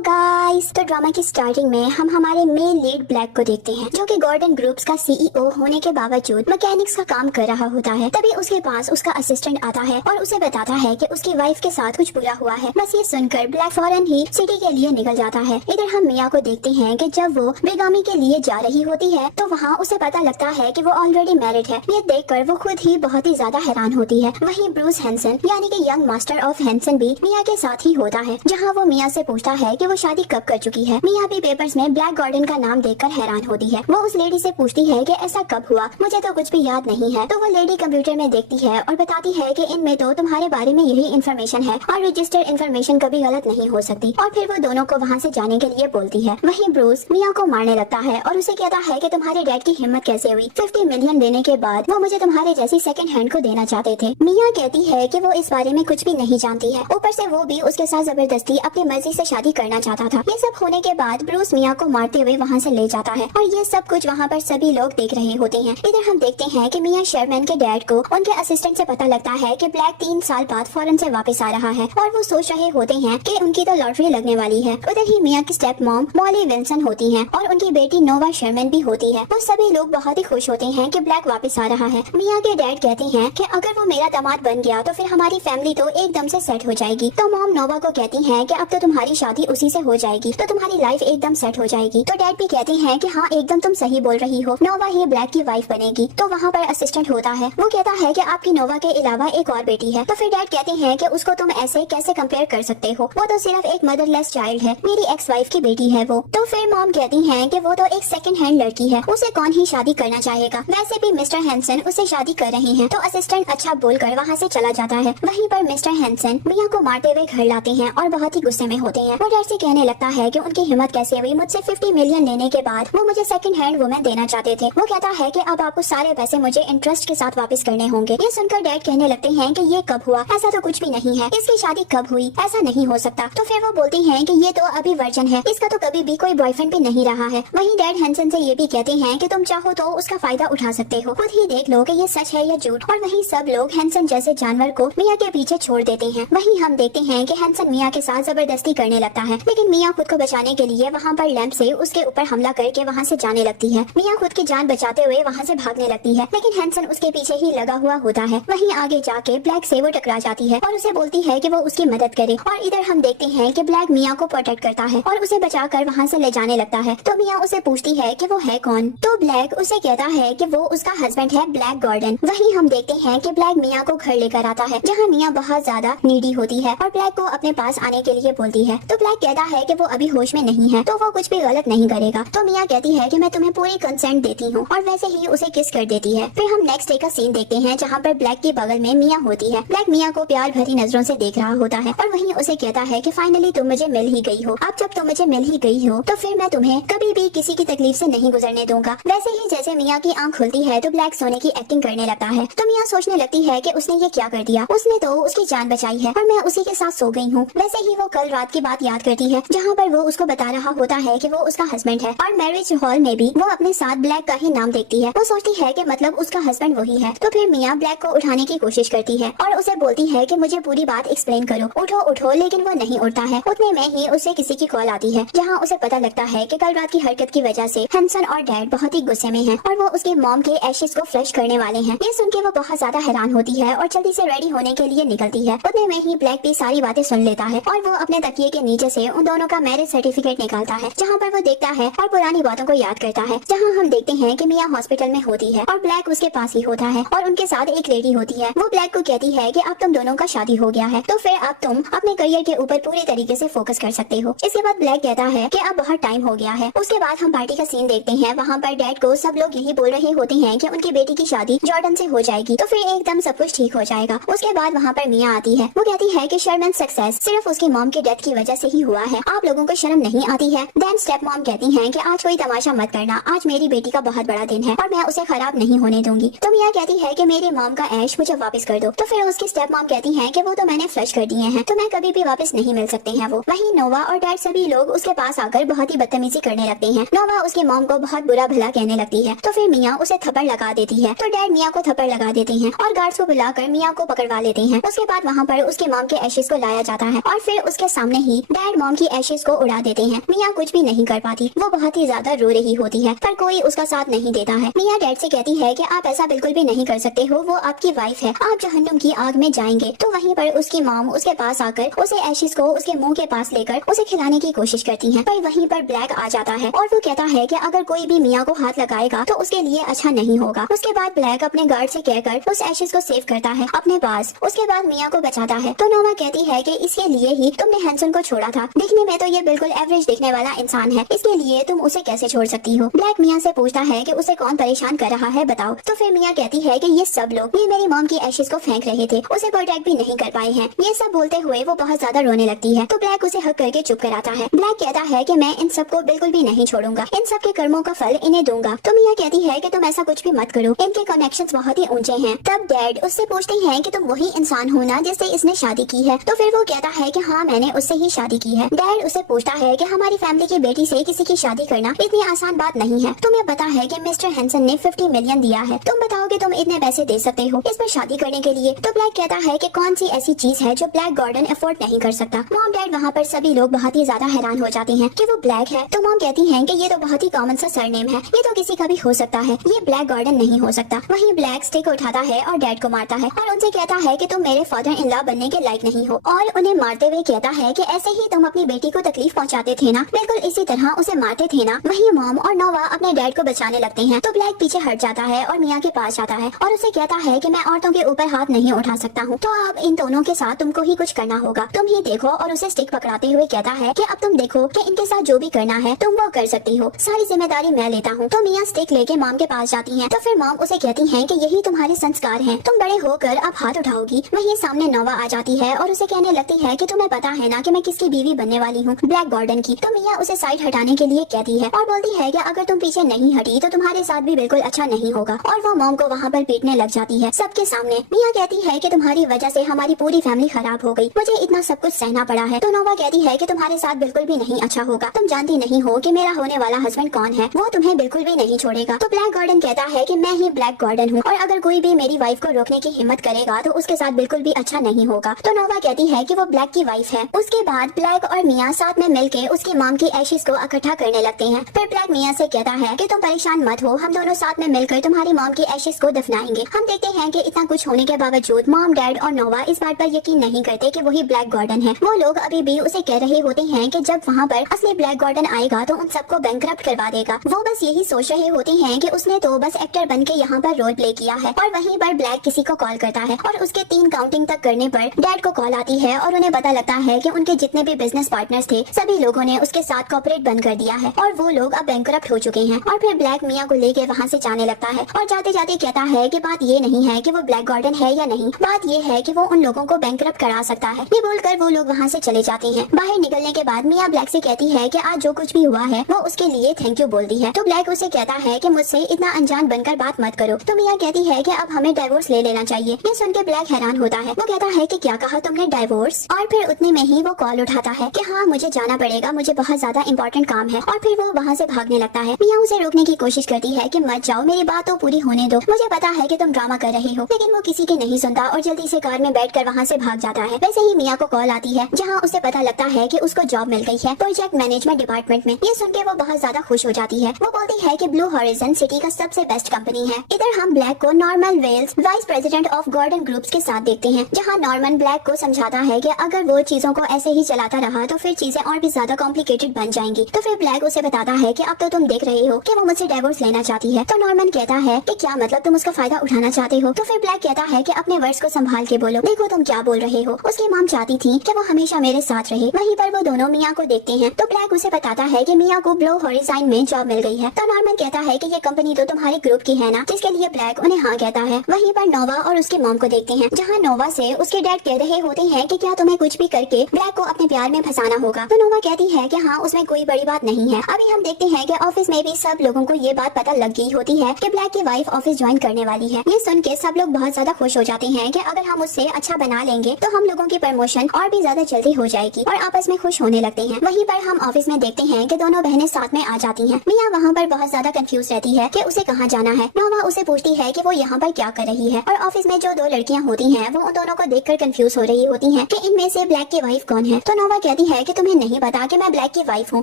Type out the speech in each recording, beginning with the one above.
Guys, तो drama की starting में हम हमारे मेन लीड ब्लैक को देखते हैं, जो कि गॉर्डन ग्रुप्स का सीईओ होने के बावजूद मैकेनिक्स का काम कर रहा होता है। तभी उसके पास उसका असिस्टेंट आता है और उसे बताता है कि उसकी वाइफ के साथ कुछ बुरा हुआ है। बस ये सुनकर ब्लैक फौरन ही सिटी के लिए निकल जाता है। इधर हम मिया को देखते हैं कि जब वो बेगामी के लिए जा रही होती है तो वहाँ उसे पता लगता है कि वो ऑलरेडी मैरिड है। ये देखकर वो खुद ही बहुत ही ज्यादा हैरान होती है। वहीं ब्रूस हैंसन यानी कि यंग मास्टर ऑफ हैंसन भी मिया के साथ ही होता है, जहाँ वो मिया से पूछता है कि वो शादी कब कर चुकी है। मिया भी पेपर्स में ब्लैक गार्डन का नाम देखकर हैरान होती है। वो उस लेडी से पूछती है कि ऐसा कब हुआ, मुझे तो कुछ भी याद नहीं है। तो वो लेडी कंप्यूटर में देखती है और बताती है कि इनमें तो तुम्हारे बारे में यही इन्फॉर्मेशन है और रजिस्टर्ड इन्फॉर्मेशन कभी गलत नहीं हो सकती। और फिर वो दोनों को वहाँ से जाने के लिए बोलती है। वहीं ब्रूस मिया को मारने लगता है और उसे कहता है कि तुम्हारे डैड की हिम्मत कैसे हुई, 50 मिलियन देने के बाद वो मुझे तुम्हारे जैसी सेकंड हैंड को देना चाहते थे। मिया कहती है कि वो इस बारे में कुछ भी नहीं जानती है, ऊपर से वो भी उसके साथ जबरदस्ती अपनी मर्जी से शादी करना चाहता था। ये सब होने के बाद ब्रूस मिया को मारते हुए वहाँ से ले जाता है और ये सब कुछ वहाँ पर सभी लोग देख रहे होते हैं। इधर हम देखते हैं कि मिया शर्मैन के डैड को उनके असिस्टेंट से पता लगता है कि ब्लैक 3 साल बाद फॉरेन से वापस आ रहा है और वो सोच रहे होते हैं कि उनकी तो लॉटरी लगने वाली है। उधर ही मिया की स्टेप मॉम मॉली विल्सन होती है और उनकी बेटी नोवा शर्मैन भी होती है। वो सभी लोग बहुत ही खुश होते हैं कि ब्लैक वापस आ रहा है। मिया के डैड कहते हैं कि अगर वो मेरा दामाद बन गया तो फिर हमारी फैमिली तो एकदम से सेट हो जाएगी। तो मॉम नोवा को कहती हैं कि अब तो तुम्हारी शादी उसी से हो जाएगी, तो तुम्हारी लाइफ एकदम सेट हो जाएगी। तो डैड भी कहते हैं कि हाँ एकदम तुम सही बोल रही हो, नोवा ही ब्लैक की वाइफ बनेगी। तो वहाँ पर असिस्टेंट होता है, वो कहता है कि आपकी नोवा के अलावा एक और बेटी है। तो फिर डैड कहते हैं कि उसको तुम ऐसे कैसे कंपेयर कर सकते हो, वो तो सिर्फ एक मदरलेस चाइल्ड है, मेरी एक्स वाइफ की बेटी है वो। तो फिर मॉम कहती हैं कि वो तो एक सेकंड हैंड लड़की है, उसे कौन ही शादी करना चाहेगा, वैसे भी मिस्टर हैंसन उसे शादी कर रहे हैं। तो असिस्टेंट अच्छा बोलकर वहाँ से चला जाता है। वहीं पर मिस्टर हैंसन मिया को मारते हुए घर लाते हैं और बहुत ही गुस्से में होते हैं। वो डैड से कहने लगता है कि उनकी हिम्मत कैसे हुई, मुझसे 50 मिलियन लेने के बाद वो मुझे सेकंड हैंड वुमेन देना चाहते थे। वो कहता है कि अब आपको सारे पैसे मुझे इंटरेस्ट के साथ वापस करने होंगे। ये सुनकर डैड कहने लगते हैं कि ये कब हुआ, ऐसा तो कुछ भी नहीं है, इसकी शादी कब हुई, ऐसा नहीं हो सकता। तो फिर वो बोलती हैं कि ये तो अभी वर्जन है, इसका तो कभी भी कोई बॉयफ्रेंड भी नहीं रहा है। वहीं डैड हैंसन से ये भी कहते हैं कि तुम चाहो तो उसका फायदा उठा सकते हो, खुद ही देख लो कि ये सच है या झूठ। और वहीं सब लोग हैंसन जैसे जानवर को मिया के पीछे छोड़ देते हैं। वहीं हम देखते हैं कि हैंसन मिया के साथ जबरदस्ती करने लगता है, लेकिन मिया खुद को बचाने के लिए वहाँ पर लैंप से उसके ऊपर हमला करके वहाँ से जाने लगती है। मिया खुद की जान बचाते हुए वहाँ से भागने लगती है, लेकिन हैंसन उसके पीछे ही लगा हुआ होता है। वहीं आगे जाके ब्लैक से वो टकरा जाती है और उसे बोलती है कि वो उसकी मदद करे। और इधर हम देखते हैं कि ब्लैक मिया को प्रोटेक्ट करता है और उसे बचाकर वहाँ से ले जाने लगता है। तो मिया उसे पूछती है कि वो है कौन, तो ब्लैक उसे कहता है कि वो उसका हस्बैंड है ब्लैक गार्डन। वहीं हम देखते हैं कि ब्लैक मिया को घर लेकर आता है, जहाँ मिया बहुत ज्यादा नीडी होती है और ब्लैक को अपने पास आने के लिए बोलती है। तो ब्लैक कहता है कि वो अभी होश में नहीं है, तो वो कुछ भी गलत नहीं करेगा। तो मिया कहती है कि मैं तुम्हें पूरी कंसेंट देती हूँ और वैसे ही उसे किस कर देती है। फिर हम नेक्स्ट डे का सीन देखते हैं, जहाँ पर ब्लैक के बगल में मिया होती है। ब्लैक मिया को प्यार भरी नजरों से देख रहा होता है और वहीं उसे कहता है कि फाइनली तुम मुझे मिल ही गई हो। अब जब तुम मुझे मिल ही गई हो तो फिर मैं तुम्हें कभी भी किसी की तकलीफ से नहीं गुजरने दूंगा। वैसे ही जैसे मिया की आंख खुलती है तो ब्लैक सोने की एक्टिंग करने लगता है। तो मिया सोचने लगती है कि उसने ये क्या कर दिया, उसने तो उसकी जान बचाई है और मैं उसी के साथ सो गई हूँ। वैसे ही वो कल रात की बात याद करती है, जहाँ पर वो उसको बता रहा होता है कि वो उसका हस्बैंड है। और मैरिज हॉल में भी वो अपने साथ ब्लैक का ही नाम देखती है। वो सोचती है कि मतलब उसका हस्बैंड वही है। तो फिर मिया ब्लैक को उठाने की कोशिश करती है और उसे बोलती है कि मुझे पूरी बात एक्सप्लेन करो, उठो उठो, लेकिन वो नहीं उठता है। उतने में ही उसे किसी की कॉल आती है, जहाँ उसे पता लगता है कि कल रात की हरकत की वजह से हैंसन और डैड बहुत ही गुस्से में हैं और वो उसकी मॉम के एशेस को फ्लश करने वाले हैं। ये सुन के वो बहुत ज्यादा हैरान होती है और जल्दी से रेडी होने के लिए निकलती है। उतने में ही ब्लैक भी सारी बातें सुन लेता है और वो अपने तकिए के नीचे से उन दोनों का मैरिज सर्टिफिकेट निकालता है, जहाँ पर वो देखता है और पुरानी बातों को याद करता है। जहाँ हम देखते हैं कि मिया हॉस्पिटल में होती है और ब्लैक उसके पास ही होता है और उनके साथ एक लेडी होती है। वो ब्लैक को कहती है कि अब तुम दोनों का शादी हो गया है, तो फिर अब तुम अपने करियर के ऊपर पूरी तरीके से फोकस कर सकते हो। इसके बाद ब्लैक कहता है कि अब बहुत टाइम हो गया है। उसके बाद हम पार्टी का सीन देखते हैं। वहाँ पर डैड को सब लोग यही बोल रहे होते हैं कि उनकी बेटी की शादी जॉर्डन से हो जाएगी, तो फिर एकदम सब कुछ ठीक हो जाएगा। उसके बाद वहाँ पर मिया आती है। वो कहती है कि शर्मन सक्सेस सिर्फ उसकी मॉम की डेथ की वजह से ही हुआ है, आप लोगों को शर्म नहीं आती है। देन स्टेप मॉम कहती हैं कि आज कोई तमाशा मत करना, आज मेरी बेटी का बहुत बड़ा दिन है और मैं उसे खराब नहीं होने दूंगी। तो मिया कहती है कि मेरी मॉम का ऐश मुझे वापस कर दो। तो फिर उसकी स्टेप मॉम कहती है कि वो तो मैंने फ्लश कर दिए हैं, तो मैं कभी भी वापस नहीं मिल सकते हैं वो। वहीं नोवा और डैड सभी लोग उसके पास आकर बहुत ही बदतमीजी करने लगते हैं। नोवा उसकी मॉम को बहुत बुरा भला कहने लगती है। तो फिर मिया उसे थप्पड़ लगा देती है। तो डैड मिया को थप्पड़ लगा देते हैं और गार्ड्स को बुलाकर मिया को पकड़वा लेते हैं। उसके बाद वहाँ पर उसके मॉम के एशेस को लाया जाता है और फिर उसके सामने ही डैड मॉम की एशेस एशेस को उड़ा देते हैं। मिया कुछ भी नहीं कर पाती, वो बहुत ही ज्यादा रो रही होती है, पर कोई उसका साथ नहीं देता है। मिया डैड से कहती है कि आप ऐसा बिल्कुल भी नहीं कर सकते हो, वो आपकी वाइफ है, आप जहन्नुम की आग में जाएंगे। तो वहीं पर उसकी मॉम उसके पास आकर उसे एशेस को उसके मुंह के पास लेकर उसे खिलाने की कोशिश करती है, पर वहीं पर ब्लैक आ जाता है और वो कहता है कि अगर कोई भी मिया को हाथ लगाएगा तो उसके लिए अच्छा नहीं होगा। उसके बाद ब्लैक अपने गार्ड से कहकर उस एशेस को सेव करता है अपने पास। उसके बाद मिया को बचाता है। तो नोवा कहती है कि इसके लिए ही तुमने हैंसन को छोड़ा था, दिखने में तो ये बिल्कुल एवरेज दिखने वाला इंसान है, इसके लिए तुम उसे कैसे छोड़ सकती हो। ब्लैक मिया से पूछता है कि उसे कौन परेशान कर रहा है बताओ। तो फिर मिया कहती है कि ये सब लोग ये मेरी मॉम की एशेस को फेंक रहे थे, उसे प्रोटेक्ट भी नहीं कर पाए हैं। ये सब बोलते हुए वो बहुत ज्यादा रोने लगती है। तो ब्लैक उसे हक करके चुप कराता है। ब्लैक कहता है कि मैं इन सबको बिल्कुल भी नहीं छोड़ूंगा, इन सब के कर्मों का फल इन्हें दूंगा। तो मिया कहती है कि तुम ऐसा कुछ भी मत करो, इनके कनेक्शंस बहुत ही ऊंचे हैं। तब डैड उससे पूछते हैं कि तुम वही इंसान हो ना जिससे इसने शादी की है। तो फिर वो कहता है कि हाँ मैंने उससे ही शादी की है। डैड उससे पूछता है कि हमारी फैमिली की बेटी से किसी की शादी करना इतनी आसान बात नहीं है। तुम्हें पता है कि मिस्टर हैंसन ने 50 मिलियन दिया है, तुम बताओ कि तुम इतने पैसे दे सकते हो इस पर शादी करने के लिए। तो ब्लैक कहता है कि कौन सी ऐसी चीज है जो ब्लैक गॉर्डन अफोर्ड नहीं कर सकता। मॉम डैड वहाँ पर सभी लोग बहुत ही ज्यादा हैरान हो जाते हैं कि वो ब्लैक है। तो मॉम कहती है कि ये तो बहुत ही कॉमन सा सरनेम है, ये तो किसी का भी हो सकता है, ये ब्लैक गॉर्डन नहीं हो सकता। वहीं ब्लैक स्टिक उठाता है और डैड को मारता है और उनसे कहता है कि तुम मेरे फादर इन लॉ बनने के लायक नहीं हो, और उन्हें मारते हुए कहता है कि ऐसे ही तुम अपनी बेटी को तकलीफ पहुंचाते थे ना, बिल्कुल इसी तरह उसे मारते थे ना। वहीं मॉम और नोवा अपने डैड को बचाने लगते हैं। तो ब्लैक पीछे हट जाता है और मिया के पास जाता है और उसे कहता है कि मैं औरतों के ऊपर हाथ नहीं उठा सकता हूँ, तो अब इन दोनों के साथ तुमको ही कुछ करना होगा, तुम ही देखो। और उसे स्टिक पकड़ाते हुए कहता है कि अब तुम देखो कि इनके साथ जो भी करना है तुम वो कर सकती हो, सारी जिम्मेदारी मैं लेता हूँ। तो मिया स्टिक लेके मॉम के पास जाती हैं। तो फिर मॉम उसे कहती हैं कि यही तुम्हारे संस्कार हैं, तुम बड़े होकर अब हाथ उठाओगी। वहीं सामने नोवा आ जाती है और उसे कहने लगती है कि तुम्हें पता है ना कि मैं किसकी बीवी बनने वाली हूँ, ब्लैक गॉर्डन की। तो मिया उसे साइड हटाने के लिए कहती है और बोलती है कि अगर तुम पीछे नहीं हटी तो तुम्हारे साथ भी बिल्कुल अच्छा नहीं होगा। और वो मॉम को वहाँ पर पीटने लग जाती है सबके सामने। मिया कहती है कि तुम्हारी वजह से हमारी पूरी फैमिली खराब हो गई, मुझे इतना सब कुछ सहना पड़ा है। तो नोवा कहती है कि तुम्हारे साथ बिल्कुल भी नहीं अच्छा होगा, तुम जानती नहीं हो कि मेरा होने वाला हस्बैंड कौन है, वो तुम्हें बिल्कुल भी नहीं छोड़ेगा। तो ब्लैक गॉर्डन कहता है कि मैं ही ब्लैक गॉर्डन हूँ और अगर कोई भी मेरी वाइफ को रोकने की हिम्मत करेगा तो उसके साथ बिल्कुल भी अच्छा नहीं होगा। तो नोवा कहती है कि वो ब्लैक की वाइफ है। उसके बाद ब्लैक और मिया साथ में मिलके उसकी मॉम की एशेस को इकट्ठा करने लगते हैं। फिर ब्लैक मिया से कहता है कि तुम परेशान मत हो, हम दोनों साथ में मिलकर तुम्हारी मॉम की एशेस को दफनाएंगे। हम देखते हैं कि इतना कुछ होने के बावजूद मॉम डैड और नोवा इस बात पर यकीन नहीं करते कि वही ब्लैक गॉर्डन है। वो लोग अभी भी उसे कह रहे होते हैं कि जब वहाँ पर असली ब्लैक गॉर्डन आएगा तो उन सबको बैंकरप्ट करवा देगा। वो बस यही सोच रहे होते हैं कि उसने तो बस एक्टर बन के यहाँ पर रोल प्ले किया है। और वहीं पर ब्लैक किसी को कॉल करता है और उसके 3 काउंटिंग तक करने पर डैड को कॉल आती है और उन्हें पता लगता है कि उनके जितने भी बिजनेस पार्टनर्स थे सभी लोगों ने उसके साथ कॉर्पोरेट बंद कर दिया है और वो लोग अब बैंकरप्ट हो चुके हैं। और फिर ब्लैक मिया को लेके वहाँ से जाने लगता है और जाते जाते कहता है कि बात ये नहीं है कि वो ब्लैक गॉर्डन है या नहीं, बात ये है कि वो उन लोगों को बैंकरप्ट करा सकता है। ये बोलकर वो लोग वहाँ से चले जाते हैं। बाहर निकलने के बाद मिया ब्लैक से कहती है कि आज जो कुछ भी हुआ है वो उसके लिए थैंक यू बोलती है। तो ब्लैक उसे कहता है कि मुझसे इतना अनजान बनकर बात मत करो। तो मिया कहती है कि अब हमें डाइवोर्स ले लेना चाहिए। ये सुन के ब्लैक हैरान होता है। वो कहता है कि क्या कहा तुमने, डाइवोर्स? और फिर उतने में ही वो कॉल उठाता है कि हाँ मुझे जाना पड़ेगा, मुझे बहुत ज्यादा इंपॉर्टेंट काम है। और फिर वो वहाँ से भागने लगता है। मिया उसे रोकने की कोशिश करती है कि मत जाओ, मेरी बात तो पूरी होने दो, मुझे पता है कि तुम ड्रामा कर रहे हो। लेकिन वो किसी की नहीं सुनता और जल्दी से कार में बैठकर वहाँ से भाग जाता है। वैसे ही मिया को कॉल आती है जहाँ उसे पता लगता है कि उसको जॉब मिल गई है प्रोजेक्ट मैनेजमेंट डिपार्टमेंट में। ये सुन के वो बहुत ज्यादा खुश हो जाती है। वो बोलती है कि ब्लू हॉरिजन सिटी का सबसे बेस्ट कंपनी है। इधर हम ब्लैक को Norman Wales vice president of Gordon groups के साथ देखते हैं, जहाँ नॉर्मन ब्लैक को समझाता है कि अगर वो चीजों को ऐसे ही चलाता रहा तो फिर चीजें और भी ज्यादा कॉम्प्लिकेटेड बन जाएंगी। तो फिर ब्लैक उसे बताता है कि अब तो तुम देख रहे हो कि वो मुझसे डाइवोर्स लेना चाहती है। तो नॉर्मन कहता है कि क्या मतलब, तुम उसका फायदा उठाना चाहते हो? तो फिर ब्लैक कहता है कि अपने वर्ड्स को संभाल के बोलो, देखो तुम क्या बोल रहे हो। उसकी मॉम चाहती थी कि वो हमेशा मेरे साथ रहे। वहीं पर वो दोनों मिया को देखते हैं। तो ब्लैक उसे बताता है कि मिया को ब्लू हॉरिजन में जॉब मिल गई है। तो नॉर्मन कहता है कि ये कंपनी तो तुम्हारे ग्रुप की है ना, जिसके लिए ब्लैक उन्हें हाँ कहता है। वहीं पर नोवा और उसके मॉम को देखते हैं, जहाँ नोवा से उसके डैड कह रहे होते हैं कि क्या तुम्हें कुछ भी करके ब्लैक को अपने प्यार में फंसाना होगा। तो नोवा कहती है कि हाँ उसमें कोई बड़ी बात नहीं है। अभी हम देखते हैं कि ऑफिस में भी सब लोगों को ये बात पता लग गई होती है कि ब्लैक की वाइफ ऑफिस ज्वाइन करने वाली है। ये सुन के सब लोग बहुत ज्यादा खुश हो जाते हैं कि अगर हम उससे अच्छा बना लेंगे तो हम लोगों की प्रमोशन और भी ज्यादा जल्दी हो जाएगी, और आपस में खुश होने लगते हैं। वहीं पर हम ऑफिस में देखते हैं कि दोनों बहनें साथ में आ जाती हैं। मिया वहाँ पर बहुत ज्यादा कंफ्यूज रहती है कि उसे कहाँ जाना है। नोवा उसे पूछती है कि वो यहाँ पर क्या कर रही है, और ऑफिस में जो 2 लड़कियाँ होती हैं वो उन दोनों को देखकर कंफ्यूज हो रही होती हैं कि इनमें से ब्लैक की वाइफ कौन है। तो नोवा कहती है कि तुम्हें तुम्हें नहीं पता कि मैं ब्लैक की वाइफ हूँ।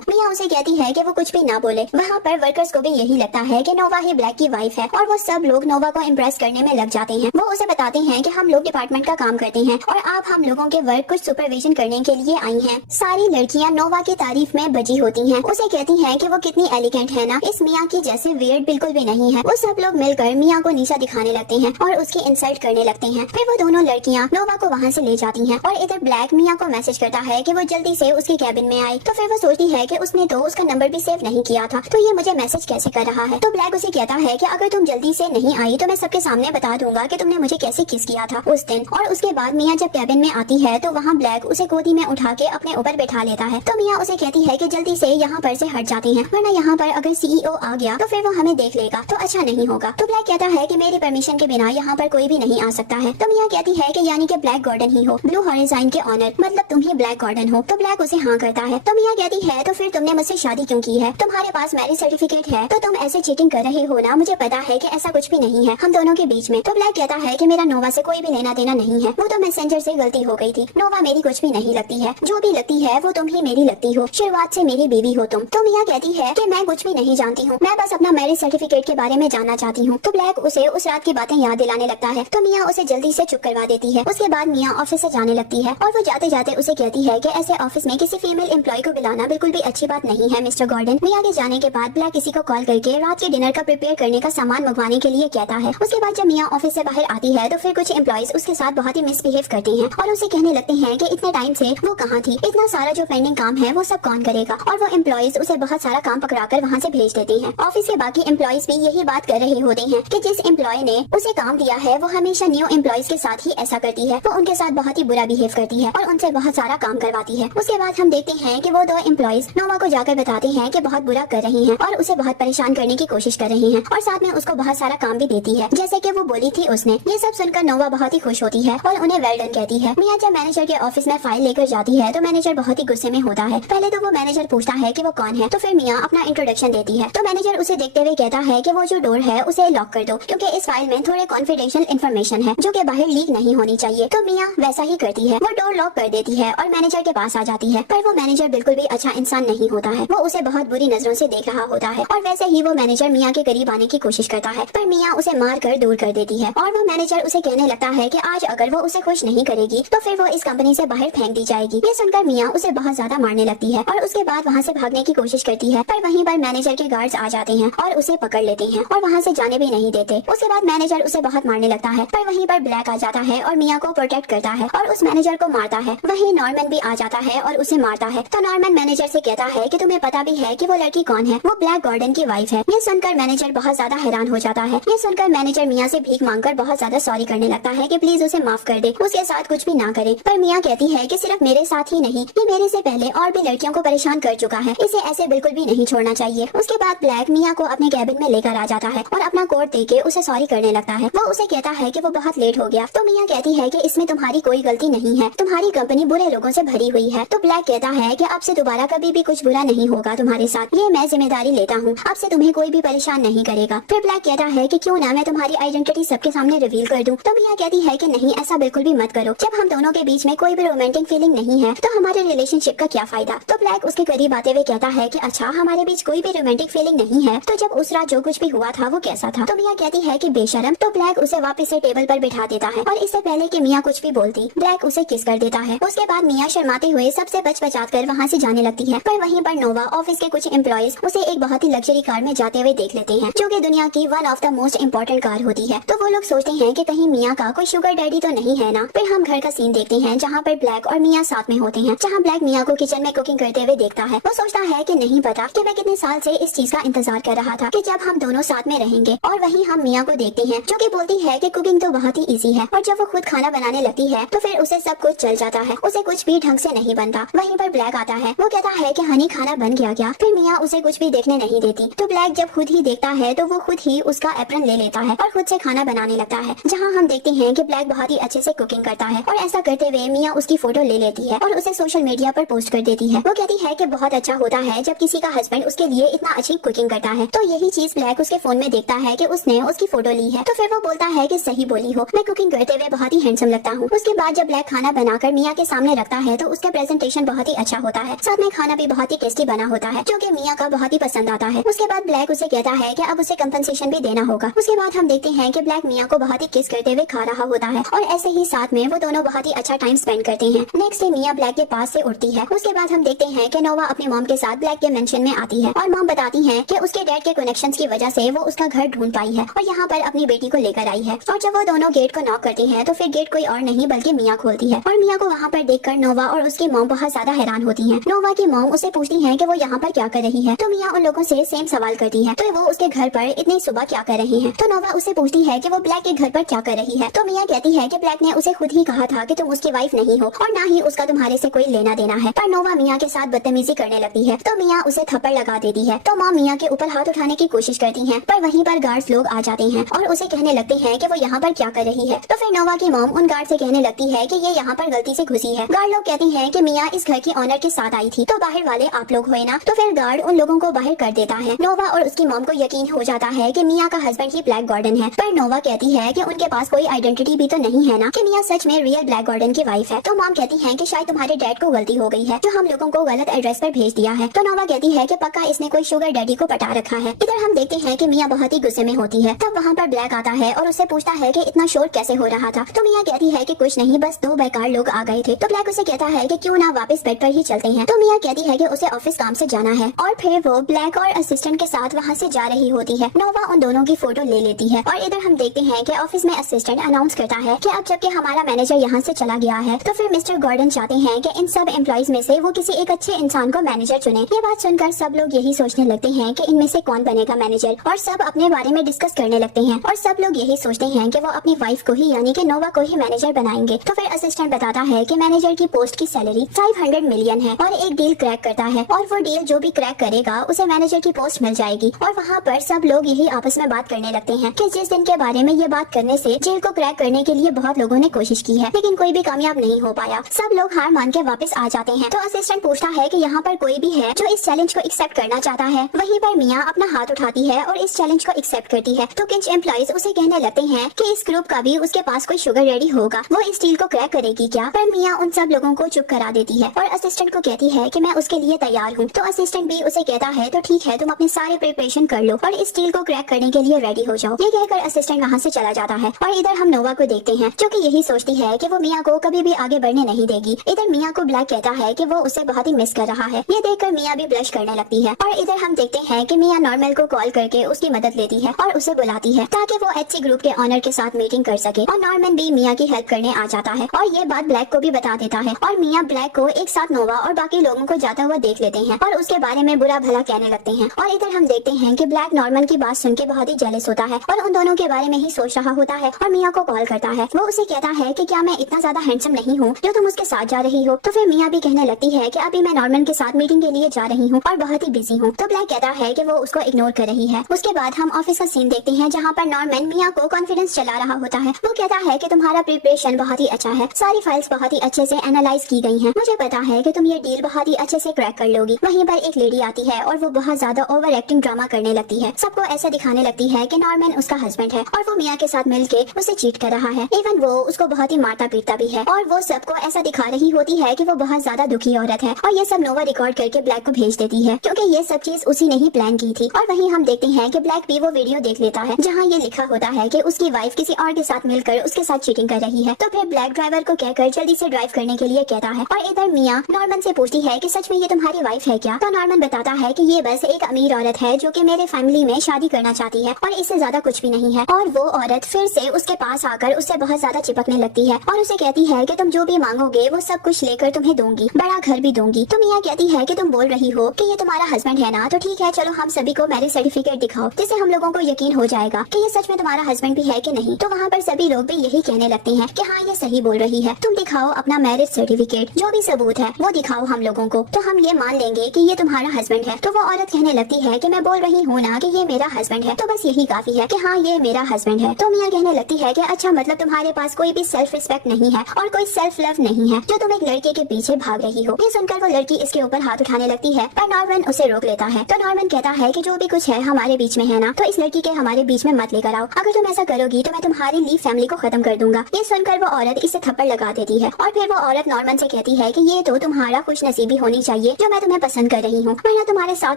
मिया उसे कहती है कि वो कुछ भी ना बोले। वहाँ पर वर्कर्स को भी यही लगता है कि नोवा ही ब्लैक की वाइफ है और वो सब लोग नोवा को इम्प्रेस करने में लग जाते हैं। वो उसे बताते हैं कि हम लोग डिपार्टमेंट का काम करते हैं और आप हम लोगों के वर्क कुछ सुपरविजन करने के लिए आई हैं। सारी लड़कियां नोवा की तारीफ में बजी होती हैं। उसे कहती हैं कि वो कितनी एलिगेंट है ना, इस मिया की जैसे वियर्ड बिल्कुल भी नहीं है। वो सब लोग मिलकर मिया को नीचा दिखाने लगते हैं और उसकी इंसल्ट करने लगते हैं। फिर वो दोनों लड़कियां नोवा को वहाँ से ले जाती हैं और इधर ब्लैक मिया को मैसेज करता है कि वो जल्दी से उसके कैबिन में आए। तो फिर वो सोचती है कि उसने तो उसका नंबर भी सेव नहीं किया था, तो ये मुझे मैसेज कैसे कर रहा है। तो ब्लैक उसे कहता है कि अगर तुम जल्दी से नहीं आई तो मैं सबके सामने बता दूंगा कि तुमने मुझे कैसे किस किया था उस दिन। और उसके बाद मिया जब कैबिन में आती है तो वहाँ ब्लैक उसे गोदी में उठा के अपने ऊपर बैठा लेता है। तो मिया उसे कहती है कि जल्दी से यहाँ पर से हट जाते हैं, वरना यहाँ पर अगर सीईओ आ गया तो फिर वो हमें देख लेगा तो अच्छा नहीं होगा। तो ब्लैक कहता है कि मेरी परमिशन के बिना यहाँ पर कोई भी नहीं आ सकता है। तो मिया कहती है कि यानी कि ब्लैक गॉर्डन ही हो, ब्लू हॉरिज़ॉन के ऑनर, मतलब तुम ही ब्लैक गॉर्डन हो। तो ब्लैक उसे हाँ करता है। तो मिया कहती है तो फिर तुमने मुझसे शादी क्यों की है, तुम्हारे पास मैरिज सर्टिफिकेट है, तो तुम ऐसे चीटिंग कर रहे हो ना, मुझे पता है कि ऐसा कुछ भी नहीं है हम दोनों के बीच में। तो ब्लैक कहता है कि मेरा नोवा से कोई भी लेना देना नहीं है, वो तो मैसेंजर से गलती हो गई थी। नोवा मेरी कुछ भी नहीं लगती है, जो भी लगती है वो तुम ही मेरी लगती हो, शुरुआत से मेरी बीवी हो तुम। तो मिया कहती है कि मैं कुछ भी नहीं जानती हूँ, मैं बस अपना मैरिज सर्टिफिकेट के बारे में जानना चाहती हूँ। तो ब्लैक उसे उस रात की बातें याद दिलाने लगता है। तो मिया उसे जल्दी से चुप करवा देती है। उसके बाद मिया ऑफिस से जाने लगती है और वो जाते जाते उसे कहती है कि ऐसे ऑफिस में किसी फीमेल एम्प्लॉय को बुलाना बिल्कुल भी अच्छी बात नहीं है मिस्टर गॉर्डन। मिया के जाने के बाद ब्लैक किसी को कॉल करके रात के डिनर का प्रिपेयर करने का सामान मंगवाने के लिए कहता है। उसके बाद जब मिया ऑफिस से बाहर आती है तो फिर कुछ एम्प्लॉयज उसके साथ बहुत ही मिसबिहेव करते हैं और उसे कहने लगते हैं कि इतने टाइम से वो कहाँ थी, इतना सारा जो पेंडिंग काम है वो सब कौन करेगा। और वो एम्प्लॉयज उसे बहुत सारा काम पकड़ाकर वहाँ से भेज देते हैं। ऑफिस के बाकी एम्प्लॉयज भी यही बात कर रहे होते हैं कि जिस एम्प्लॉय ने उसे काम दिया है वो हमेशा न्यू एम्प्लॉयज के साथ ही ऐसा करती है, वो उनके साथ बहुत ही बुरा बिहेव करती है और उनसे बहुत सारा काम करवाती है। उसके बाद हम देखते हैं कि वो दो एम्प्लॉयज नोवा को जाकर बताते हैं कि बहुत बुरा कर रही हैं और उसे बहुत परेशान करने की कोशिश कर रही हैं और साथ में उसको बहुत सारा काम भी देती है जैसे कि वो बोली थी उसने। ये सब सुनकर नोवा बहुत ही खुश होती है और उन्हें वेल डन कहती है। मिया जब मैनेजर के ऑफिस में फाइल लेकर जाती है तो मैनेजर बहुत ही गुस्से में होता है। पहले तो वो मैनेजर पूछता है कि वो कौन है, तो फिर मिया अपना इंट्रोडक्शन देती है। तो मैनेजर उसे देखते हुए कहता है कि वो जो डोर है उसे लॉक कर दो क्योंकि इस फाइल में थोड़े कॉन्फिडेंशियल इन्फॉर्मेशन है जो कि बाहर लीक नहीं होनी चाहिए। तो मिया वैसा ही करती है, वो डोर लॉक कर देती है और मैनेजर के पास आ जाती है। पर वो मैनेजर बिल्कुल भी अच्छा इंसान नहीं होता है, वो उसे बहुत बुरी नजरों से देख रहा होता है और वैसे ही वो मैनेजर मिया के करीब आने की कोशिश करता है पर मिया उसे मार कर दूर कर देती है और वो मैनेजर उसे कहने लगता है कि आज अगर वो उसे खुश नहीं करेगी तो फिर वो इस कंपनी से बाहर फेंक दी जाएगी। ये सुनकर मिया उसे बहुत ज्यादा मारने लगती है और उसके बाद वहाँ से भागने की कोशिश करती है पर वहीं पर मैनेजर के गार्ड्स आ जाते हैं और उसे पकड़ लेते हैं और वहाँ से जाने भी नहीं देते। उसके बाद मैनेजर उसे बहुत मारने लगता है पर वहीं पर ब्लैक आ जाता है और मिया को प्रोटेक्ट करता है और उस मैनेजर को मारता है। वहीं नॉर्मन भी आ जाता है और उसे मारता है। तो नॉर्मन मैनेजर से कहता है कि तुम्हें पता भी है कि वो लड़की कौन है, वो ब्लैक गॉर्डन की वाइफ है। ये सुनकर मैनेजर बहुत ज्यादा हैरान हो जाता है। ये सुनकर मैनेजर मिया से भीख मांगकर बहुत ज्यादा सॉरी करने लगता है कि प्लीज उसे माफ कर दे, उसके साथ कुछ भी ना करे। पर मिया कहती है कि सिर्फ मेरे साथ ही नहीं, ये मेरे से पहले और भी लड़कियों को परेशान कर चुका है, इसे ऐसे बिल्कुल भी नहीं छोड़ना चाहिए। उसके बाद ब्लैक मिया को अपने कैबिन में लेकर आ जाता है और अपना कोट देके उसे सॉरी करने लगता है। वो उसे कहता है कि वो बहुत लेट हो गया। तो मिया कहती है कि इसमें तुम्हारी कोई गलती नहीं है, तुम्हारी कंपनी बुरे लोगों से भरी हुई है। तो ब्लैक कहता है कि अब से दोबारा कभी भी कुछ बुरा नहीं होगा तुम्हारे साथ, ये मैं जिम्मेदारी लेता हूँ, अब से तुम्हें कोई भी परेशान नहीं करेगा। फिर ब्लैक कहता है कि क्यों ना मैं तुम्हारी आइडेंटिटी सबके सामने रिवील कर दूं। तो मिया कहती है कि नहीं, ऐसा बिल्कुल भी मत करो, जब हम दोनों के बीच में कोई भी रोमांटिक फीलिंग नहीं है तो हमारे रिलेशनशिप का क्या फायदा। तो ब्लैक उसके करीब आते हुए कहता है कि अच्छा हमारे बीच कोई भी रोमांटिक फीलिंग नहीं है तो जब उस रात जो कुछ भी हुआ था वो कैसा था। तो मिया कहती है कि बेशरम। तो ब्लैक उसे वापस से टेबल पर बिठा देता है और इससे पहले कि मिया कुछ भी बोलती ब्लैक उसे किस कर देता है। उसके बाद मिया शर्माते हुए सबसे बच कर वहाँ से जाने लगती है। पर वहीं पर नोवा ऑफिस के कुछ एम्प्लॉयज उसे एक बहुत ही लग्जरी कार में जाते हुए देख लेते हैं जो कि दुनिया की one of the most important car होती है। तो वो लोग सोचते हैं कि कहीं मिया का कोई शुगर डैडी तो नहीं है ना। फिर हम घर का सीन देखते हैं जहाँ पर ब्लैक और मिया साथ में होते हैं, जहाँ ब्लैक मिया को किचन में कुकिंग करते हुए देखता है। वो सोचता है कि नहीं पता कि मैं कितने साल से इस चीज का इंतजार कर रहा था कि जब हम दोनों साथ में रहेंगे। और वहीं हम मिया को देखते हैं जो कि बोलती है कि कुकिंग तो बहुत ही इजी है और जब वो खुद खाना बनाने लगती है तो फिर उसे सब कुछ चल जाता है, उसे कुछ भी ढंग से नहीं बनता। वहीं पर ब्लैक आता है, वो कहता है कि हनी खाना बन गया क्या। फिर मिया उसे कुछ भी देखने नहीं देती। तो ब्लैक जब खुद ही देखता है तो वो खुद ही उसका एप्रन ले लेता है और खुद से खाना बनाने लगता है, जहाँ हम देखते हैं कि ब्लैक बहुत ही अच्छे से कुकिंग करता है। और ऐसा करते हुए मिया उसकी फोटो ले लेती है और उसे सोशल मीडिया पर पोस्ट कर देती है। वो कहती है कि बहुत अच्छा होता है जब किसी का हस्बैंड उसके लिए इतना अच्छी कुकिंग करता है। तो यही चीज ब्लैक उसके फोन में देखता है कि उसने उसकी फोटो ली है। तो फिर वो बोलता है कि सही बोली हो, मैं कुकिंग करते हुए बहुत ही हैंडसम लगता हूँ। उसके बाद जब ब्लैक खाना बनाकर मिया के सामने रखता है तो उसका प्रेजेंटेशन बहुत बहुत ही अच्छा होता है, साथ में खाना भी बहुत ही टेस्टी बना होता है, जो कि मियाँ का बहुत ही पसंद आता है। उसके बाद ब्लैक उसे कहता है कि अब उसे कंपनसेशन भी देना होगा। उसके बाद हम देखते हैं कि ब्लैक मियाँ को बहुत ही किस करते हुए खा रहा होता है और ऐसे ही साथ में वो दोनों बहुत ही अच्छा टाइम स्पेंड करते हैं। नेक्स्ट डे मियाँ ब्लैक के पास से उठती है। उसके बाद हम देखते हैं कि नोवा अपनी मॉम के साथ ब्लैक के मेंशन में आती है और मॉम बताती है कि उसके डैड के कनेक्शंस की वजह से वो उसका घर ढूंढ पाई है और यहाँ पर अपनी बेटी को लेकर आई है। और जब वो दोनों गेट को नॉक करते हैं तो फिर गेट कोई और नहीं बल्कि मियाँ खोलती है और मियाँ को वहाँ पर देखकर नोवा और उसकी मॉम बहुत ज्यादा हैरान होती है। नोवा की मॉम उसे पूछती है कि वो यहाँ पर क्या कर रही है, तो मियाँ उन लोगों से सेम सवाल करती है, तो वो उसके घर पर इतनी सुबह क्या कर रहे हैं। तो नोवा उसे पूछती है कि वो ब्लैक के घर पर क्या कर रही है, तो मियाँ कहती है कि ब्लैक ने उसे खुद ही कहा था कि तुम उसकी वाइफ नहीं हो और ना ही उसका तुम्हारे से कोई लेना देना है। पर नोवा मियाँ के साथ बदतमीजी करने लगती है तो मियाँ उसे थप्पड़ लगा देती है। तो मॉम मियाँ के ऊपर हाथ उठाने की कोशिश करती है, पर वहीं पर गार्ड्स लोग आ जाते हैं और उसे कहने लगते हैं कि वो यहाँ पर क्या कर रही है। तो फिर नोवा की मॉम उन गार्ड से कहने लगती है कि ये यहाँ पर गलती से घुसी है। गार्ड लोग कहते हैं कि मियाँ इस घर की ऑनर के साथ आई थी, तो बाहर वाले आप लोग हुए ना। तो फिर गार्ड उन लोगों को बाहर कर देता है। नोवा और उसकी मॉम को यकीन हो जाता है कि मियाँ का हस्बैंड ही ब्लैक गॉर्डन है, पर नोवा कहती है कि उनके पास कोई आइडेंटिटी भी तो नहीं है ना कि मियाँ सच में रियल ब्लैक गॉर्डन की वाइफ है। तो मॉम कहती है कि शायद तुम्हारे डैड को गलती हो गई है जो हम लोगों को गलत एड्रेस पर भेज दिया है। तो नोवा कहती है कि पक्का इसने कोई शुगर डैडी को पटा रखा है। इधर हम देखते हैं कि मियाँ बहुत ही गुस्से में होती है। तब वहाँ पर ब्लैक आता है और उससे पूछता है कि इतना शोर कैसे हो रहा था। तो मियाँ कहती है कि कुछ नहीं, बस दो बेकार लोग आ गए थे। तो ब्लैक उसे कहता है कि क्यों ना वापस बेड पर ही चलते हैं। तो मियाँ कहती है कि उसे ऑफिस काम से जाना है और फिर वो ब्लैक और असिस्टेंट के साथ वहाँ से जा रही होती है। नोवा उन दोनों की फोटो ले लेती है और इधर हम देखते हैं कि ऑफिस में असिस्टेंट अनाउंस करता है कि अब जबकि हमारा मैनेजर यहाँ से चला गया है तो फिर मिस्टर गॉर्डन चाहते हैं कि इन सब एम्प्लॉइज में से वो किसी एक अच्छे इंसान को मैनेजर चुने। ये बात सुनकर सब लोग यही सोचने लगते हैं कि इनमें से कौन बनेगा मैनेजर और सब अपने बारे में डिस्कस करने लगते हैं और सब लोग यही सोचते हैं कि वो अपनी वाइफ को ही यानी कि नोवा को ही मैनेजर बनाएंगे। तो फिर असिस्टेंट बताता है कि मैनेजर की पोस्ट की सैलरी 500 मिलियन है और एक डील क्रैक करता है और वो डील जो भी क्रैक करेगा उसे मैनेजर की पोस्ट मिल जाएगी। और वहाँ पर सब लोग यही आपस में बात करने लगते हैं कि जिस दिन के बारे में ये बात करने से जेल को क्रैक करने के लिए बहुत लोगों ने कोशिश की है लेकिन कोई भी कामयाब नहीं हो पाया। सब लोग हार मान के वापस आ जाते हैं। तो असिस्टेंट पूछता है कि यहाँ पर कोई भी है जो इस चैलेंज को एक्सेप्ट करना चाहता है। वहीं पर मियाँ अपना हाथ उठाती है और इस चैलेंज को एक्सेप्ट करती है। तो कुछ एम्प्लॉइज उसे कहने लगते हैं कि इस ग्रुप का भी उसके पास कोई शुगर रेडी होगा, वो इस डील को क्रैक करेगी क्या। पर मियाँ उन सब लोगों को चुप करा देती है और असिस्टेंट को कहती है कि मैं उसके लिए तैयार हूँ। तो असिस्टेंट भी उसे कहता है तो ठीक है, तुम अपने सारे प्रिपरेशन कर लो और इस डील को क्रैक करने के लिए रेडी हो जाओ। ये कहकर असिस्टेंट वहाँ से चला जाता है और इधर हम नोवा को देखते हैं जो कि यही सोचती है कि वो मियाँ को कभी भी आगे बढ़ने नहीं देगी। इधर मियाँ को ब्लैक कहता है कि वो उसे बहुत ही मिस कर रहा है। ये देखकर मियाँ भी ब्लश करने लगती है और इधर हम देखते हैं कि मियाँ नॉर्मल को कॉल करके उसकी मदद लेती है और उसे बुलाती है ताकि वो एचसी ग्रुप के ऑनर के साथ मीटिंग कर सके। और नॉर्मन भी मियाँ की हेल्प करने आ जाता है और ये बात ब्लैक को भी बता देता है और मियाँ ब्लैक को एक साथ नोवा और बाकी लोगों को जाता हुआ देख लेते हैं और उसके बारे में बुरा भला कहने लगते हैं। और इधर हम देखते हैं कि ब्लैक नॉर्मन की बात सुन के बहुत ही जेलस होता है और उन दोनों के बारे में ही सोच रहा होता है और मियाँ को कॉल करता है। वो उसे कहता है कि क्या मैं इतना ज्यादा हैंडसम नहीं हूँ जो तुम उसके साथ जा रही हो। तो फिर मियाँ भी कहने लगती है कि अभी मैं नॉर्मन के साथ मीटिंग के लिए जा रही हूँ और बहुत ही बिजी हूँ। तो ब्लैक कहता है कि वो उसको इग्नोर कर रही है। उसके बाद हम ऑफिस का सीन देखते हैं जहाँ पर नॉर्मन मियाँ को कॉन्फिडेंस चला रहा होता है। वो कहता है कि तुम्हारा प्रिपरेशन बहुत ही अच्छा है, सारी फाइल्स बहुत ही अच्छे से एनालाइज की गई हैं, मुझे पता है कि तुम ये डील बहुत ही अच्छे से क्रैक कर लोगी। वहीं पर एक लेडी आती है और वो बहुत ज्यादा ओवर एक्टिंग ड्रामा करने लगती है। सबको ऐसा दिखाने लगती है कि नॉर्मन उसका हस्बैंड है और वो मियाँ के साथ मिलके उसे चीट कर रहा है। इवन वो उसको बहुत ही मारता पीटता भी है और वो सबको ऐसा दिखा रही होती है कि वो बहुत ज्यादा दुखी औरत है। और ये सब नोवा रिकॉर्ड करके ब्लैक को भेज देती है क्योंकि ये सब चीज उसी ने ही प्लान की थी। और वहीं हम देखते हैं कि ब्लैक भी वो वीडियो देख लेता है जहाँ ये लिखा होता है कि उसकी वाइफ किसी और के साथ मिलकर उसके साथ चीटिंग कर रही है। तो फिर ब्लैक ड्राइवर को कहकर जल्दी से ड्राइव करने के लिए कहता है और इधर मियाँ नॉर्मन से पूछती है कि सच में ये तुम्हारी वाइफ है क्या। तो नॉर्मन बताता है कि ये बस एक अमीर औरत है जो कि मेरे फैमिली में शादी करना चाहती है और इससे ज्यादा कुछ भी नहीं है। और वो औरत फिर से उसके पास आकर उससे बहुत ज्यादा चिपकने लगती है और उसे कहती है कि तुम जो भी मांगोगे वो सब कुछ लेकर तुम्हें दूंगी, बड़ा घर भी दूंगी। तो मियाँ कहती है कि तुम बोल रही हो कि ये तुम्हारा हस्बैंड है ना, तो ठीक है चलो हम सभी को मैरिज सर्टिफिकेट दिखाओ जिससे हम लोगों को यकीन हो जाएगा कि ये सच में तुम्हारा हस्बैंड भी है कि नहीं। तो वहाँ पर सभी लोग भी यही कहने लगते हैं कि हाँ ये सही बोल रही है, तुम दिखाओ अपना मैरिज सर्टिफिकेट, जो भी सबूत है वो दिखाओ हम लोगों को, तो हम ये मान लेंगे कि ये तुम्हारा हस्बैंड है। तो वो औरत कहने लगती है कि मैं बोल रही हूँ ना कि ये मेरा हस्बैंड है, तो बस यही काफी है कि हाँ ये मेरा हस्बैंड है। तो मियाँ कहने लगती है कि अच्छा मतलब तुम्हारे पास कोई भी सेल्फ रिस्पेक्ट नहीं है और कोई सेल्फ लव नहीं है जो तुम एक लड़के के पीछे भाग रही हो। ये सुनकर वो लड़की इसके ऊपर हाथ उठाने लगती है पर नॉर्मन उसे रोक लेता है। तो नॉर्मन कहता है कि जो भी कुछ है हमारे बीच में है ना, तो इस लड़की के हमारे बीच में मत लेकर आओ, अगर तुम ऐसा करोगी तो मैं तुम्हारी ली फैमिली को खत्म कर दूंगा। ये सुनकर वो औरत इसे थप्पड़ लगा देती है और फिर वो औरत नॉर्मन से कहती है कि ये तो तुम्हारा खुश नसीबी होनी चाहिए जो मैं तुम्हें पसंद कर रही हूँ, वरना तुम्हारे साथ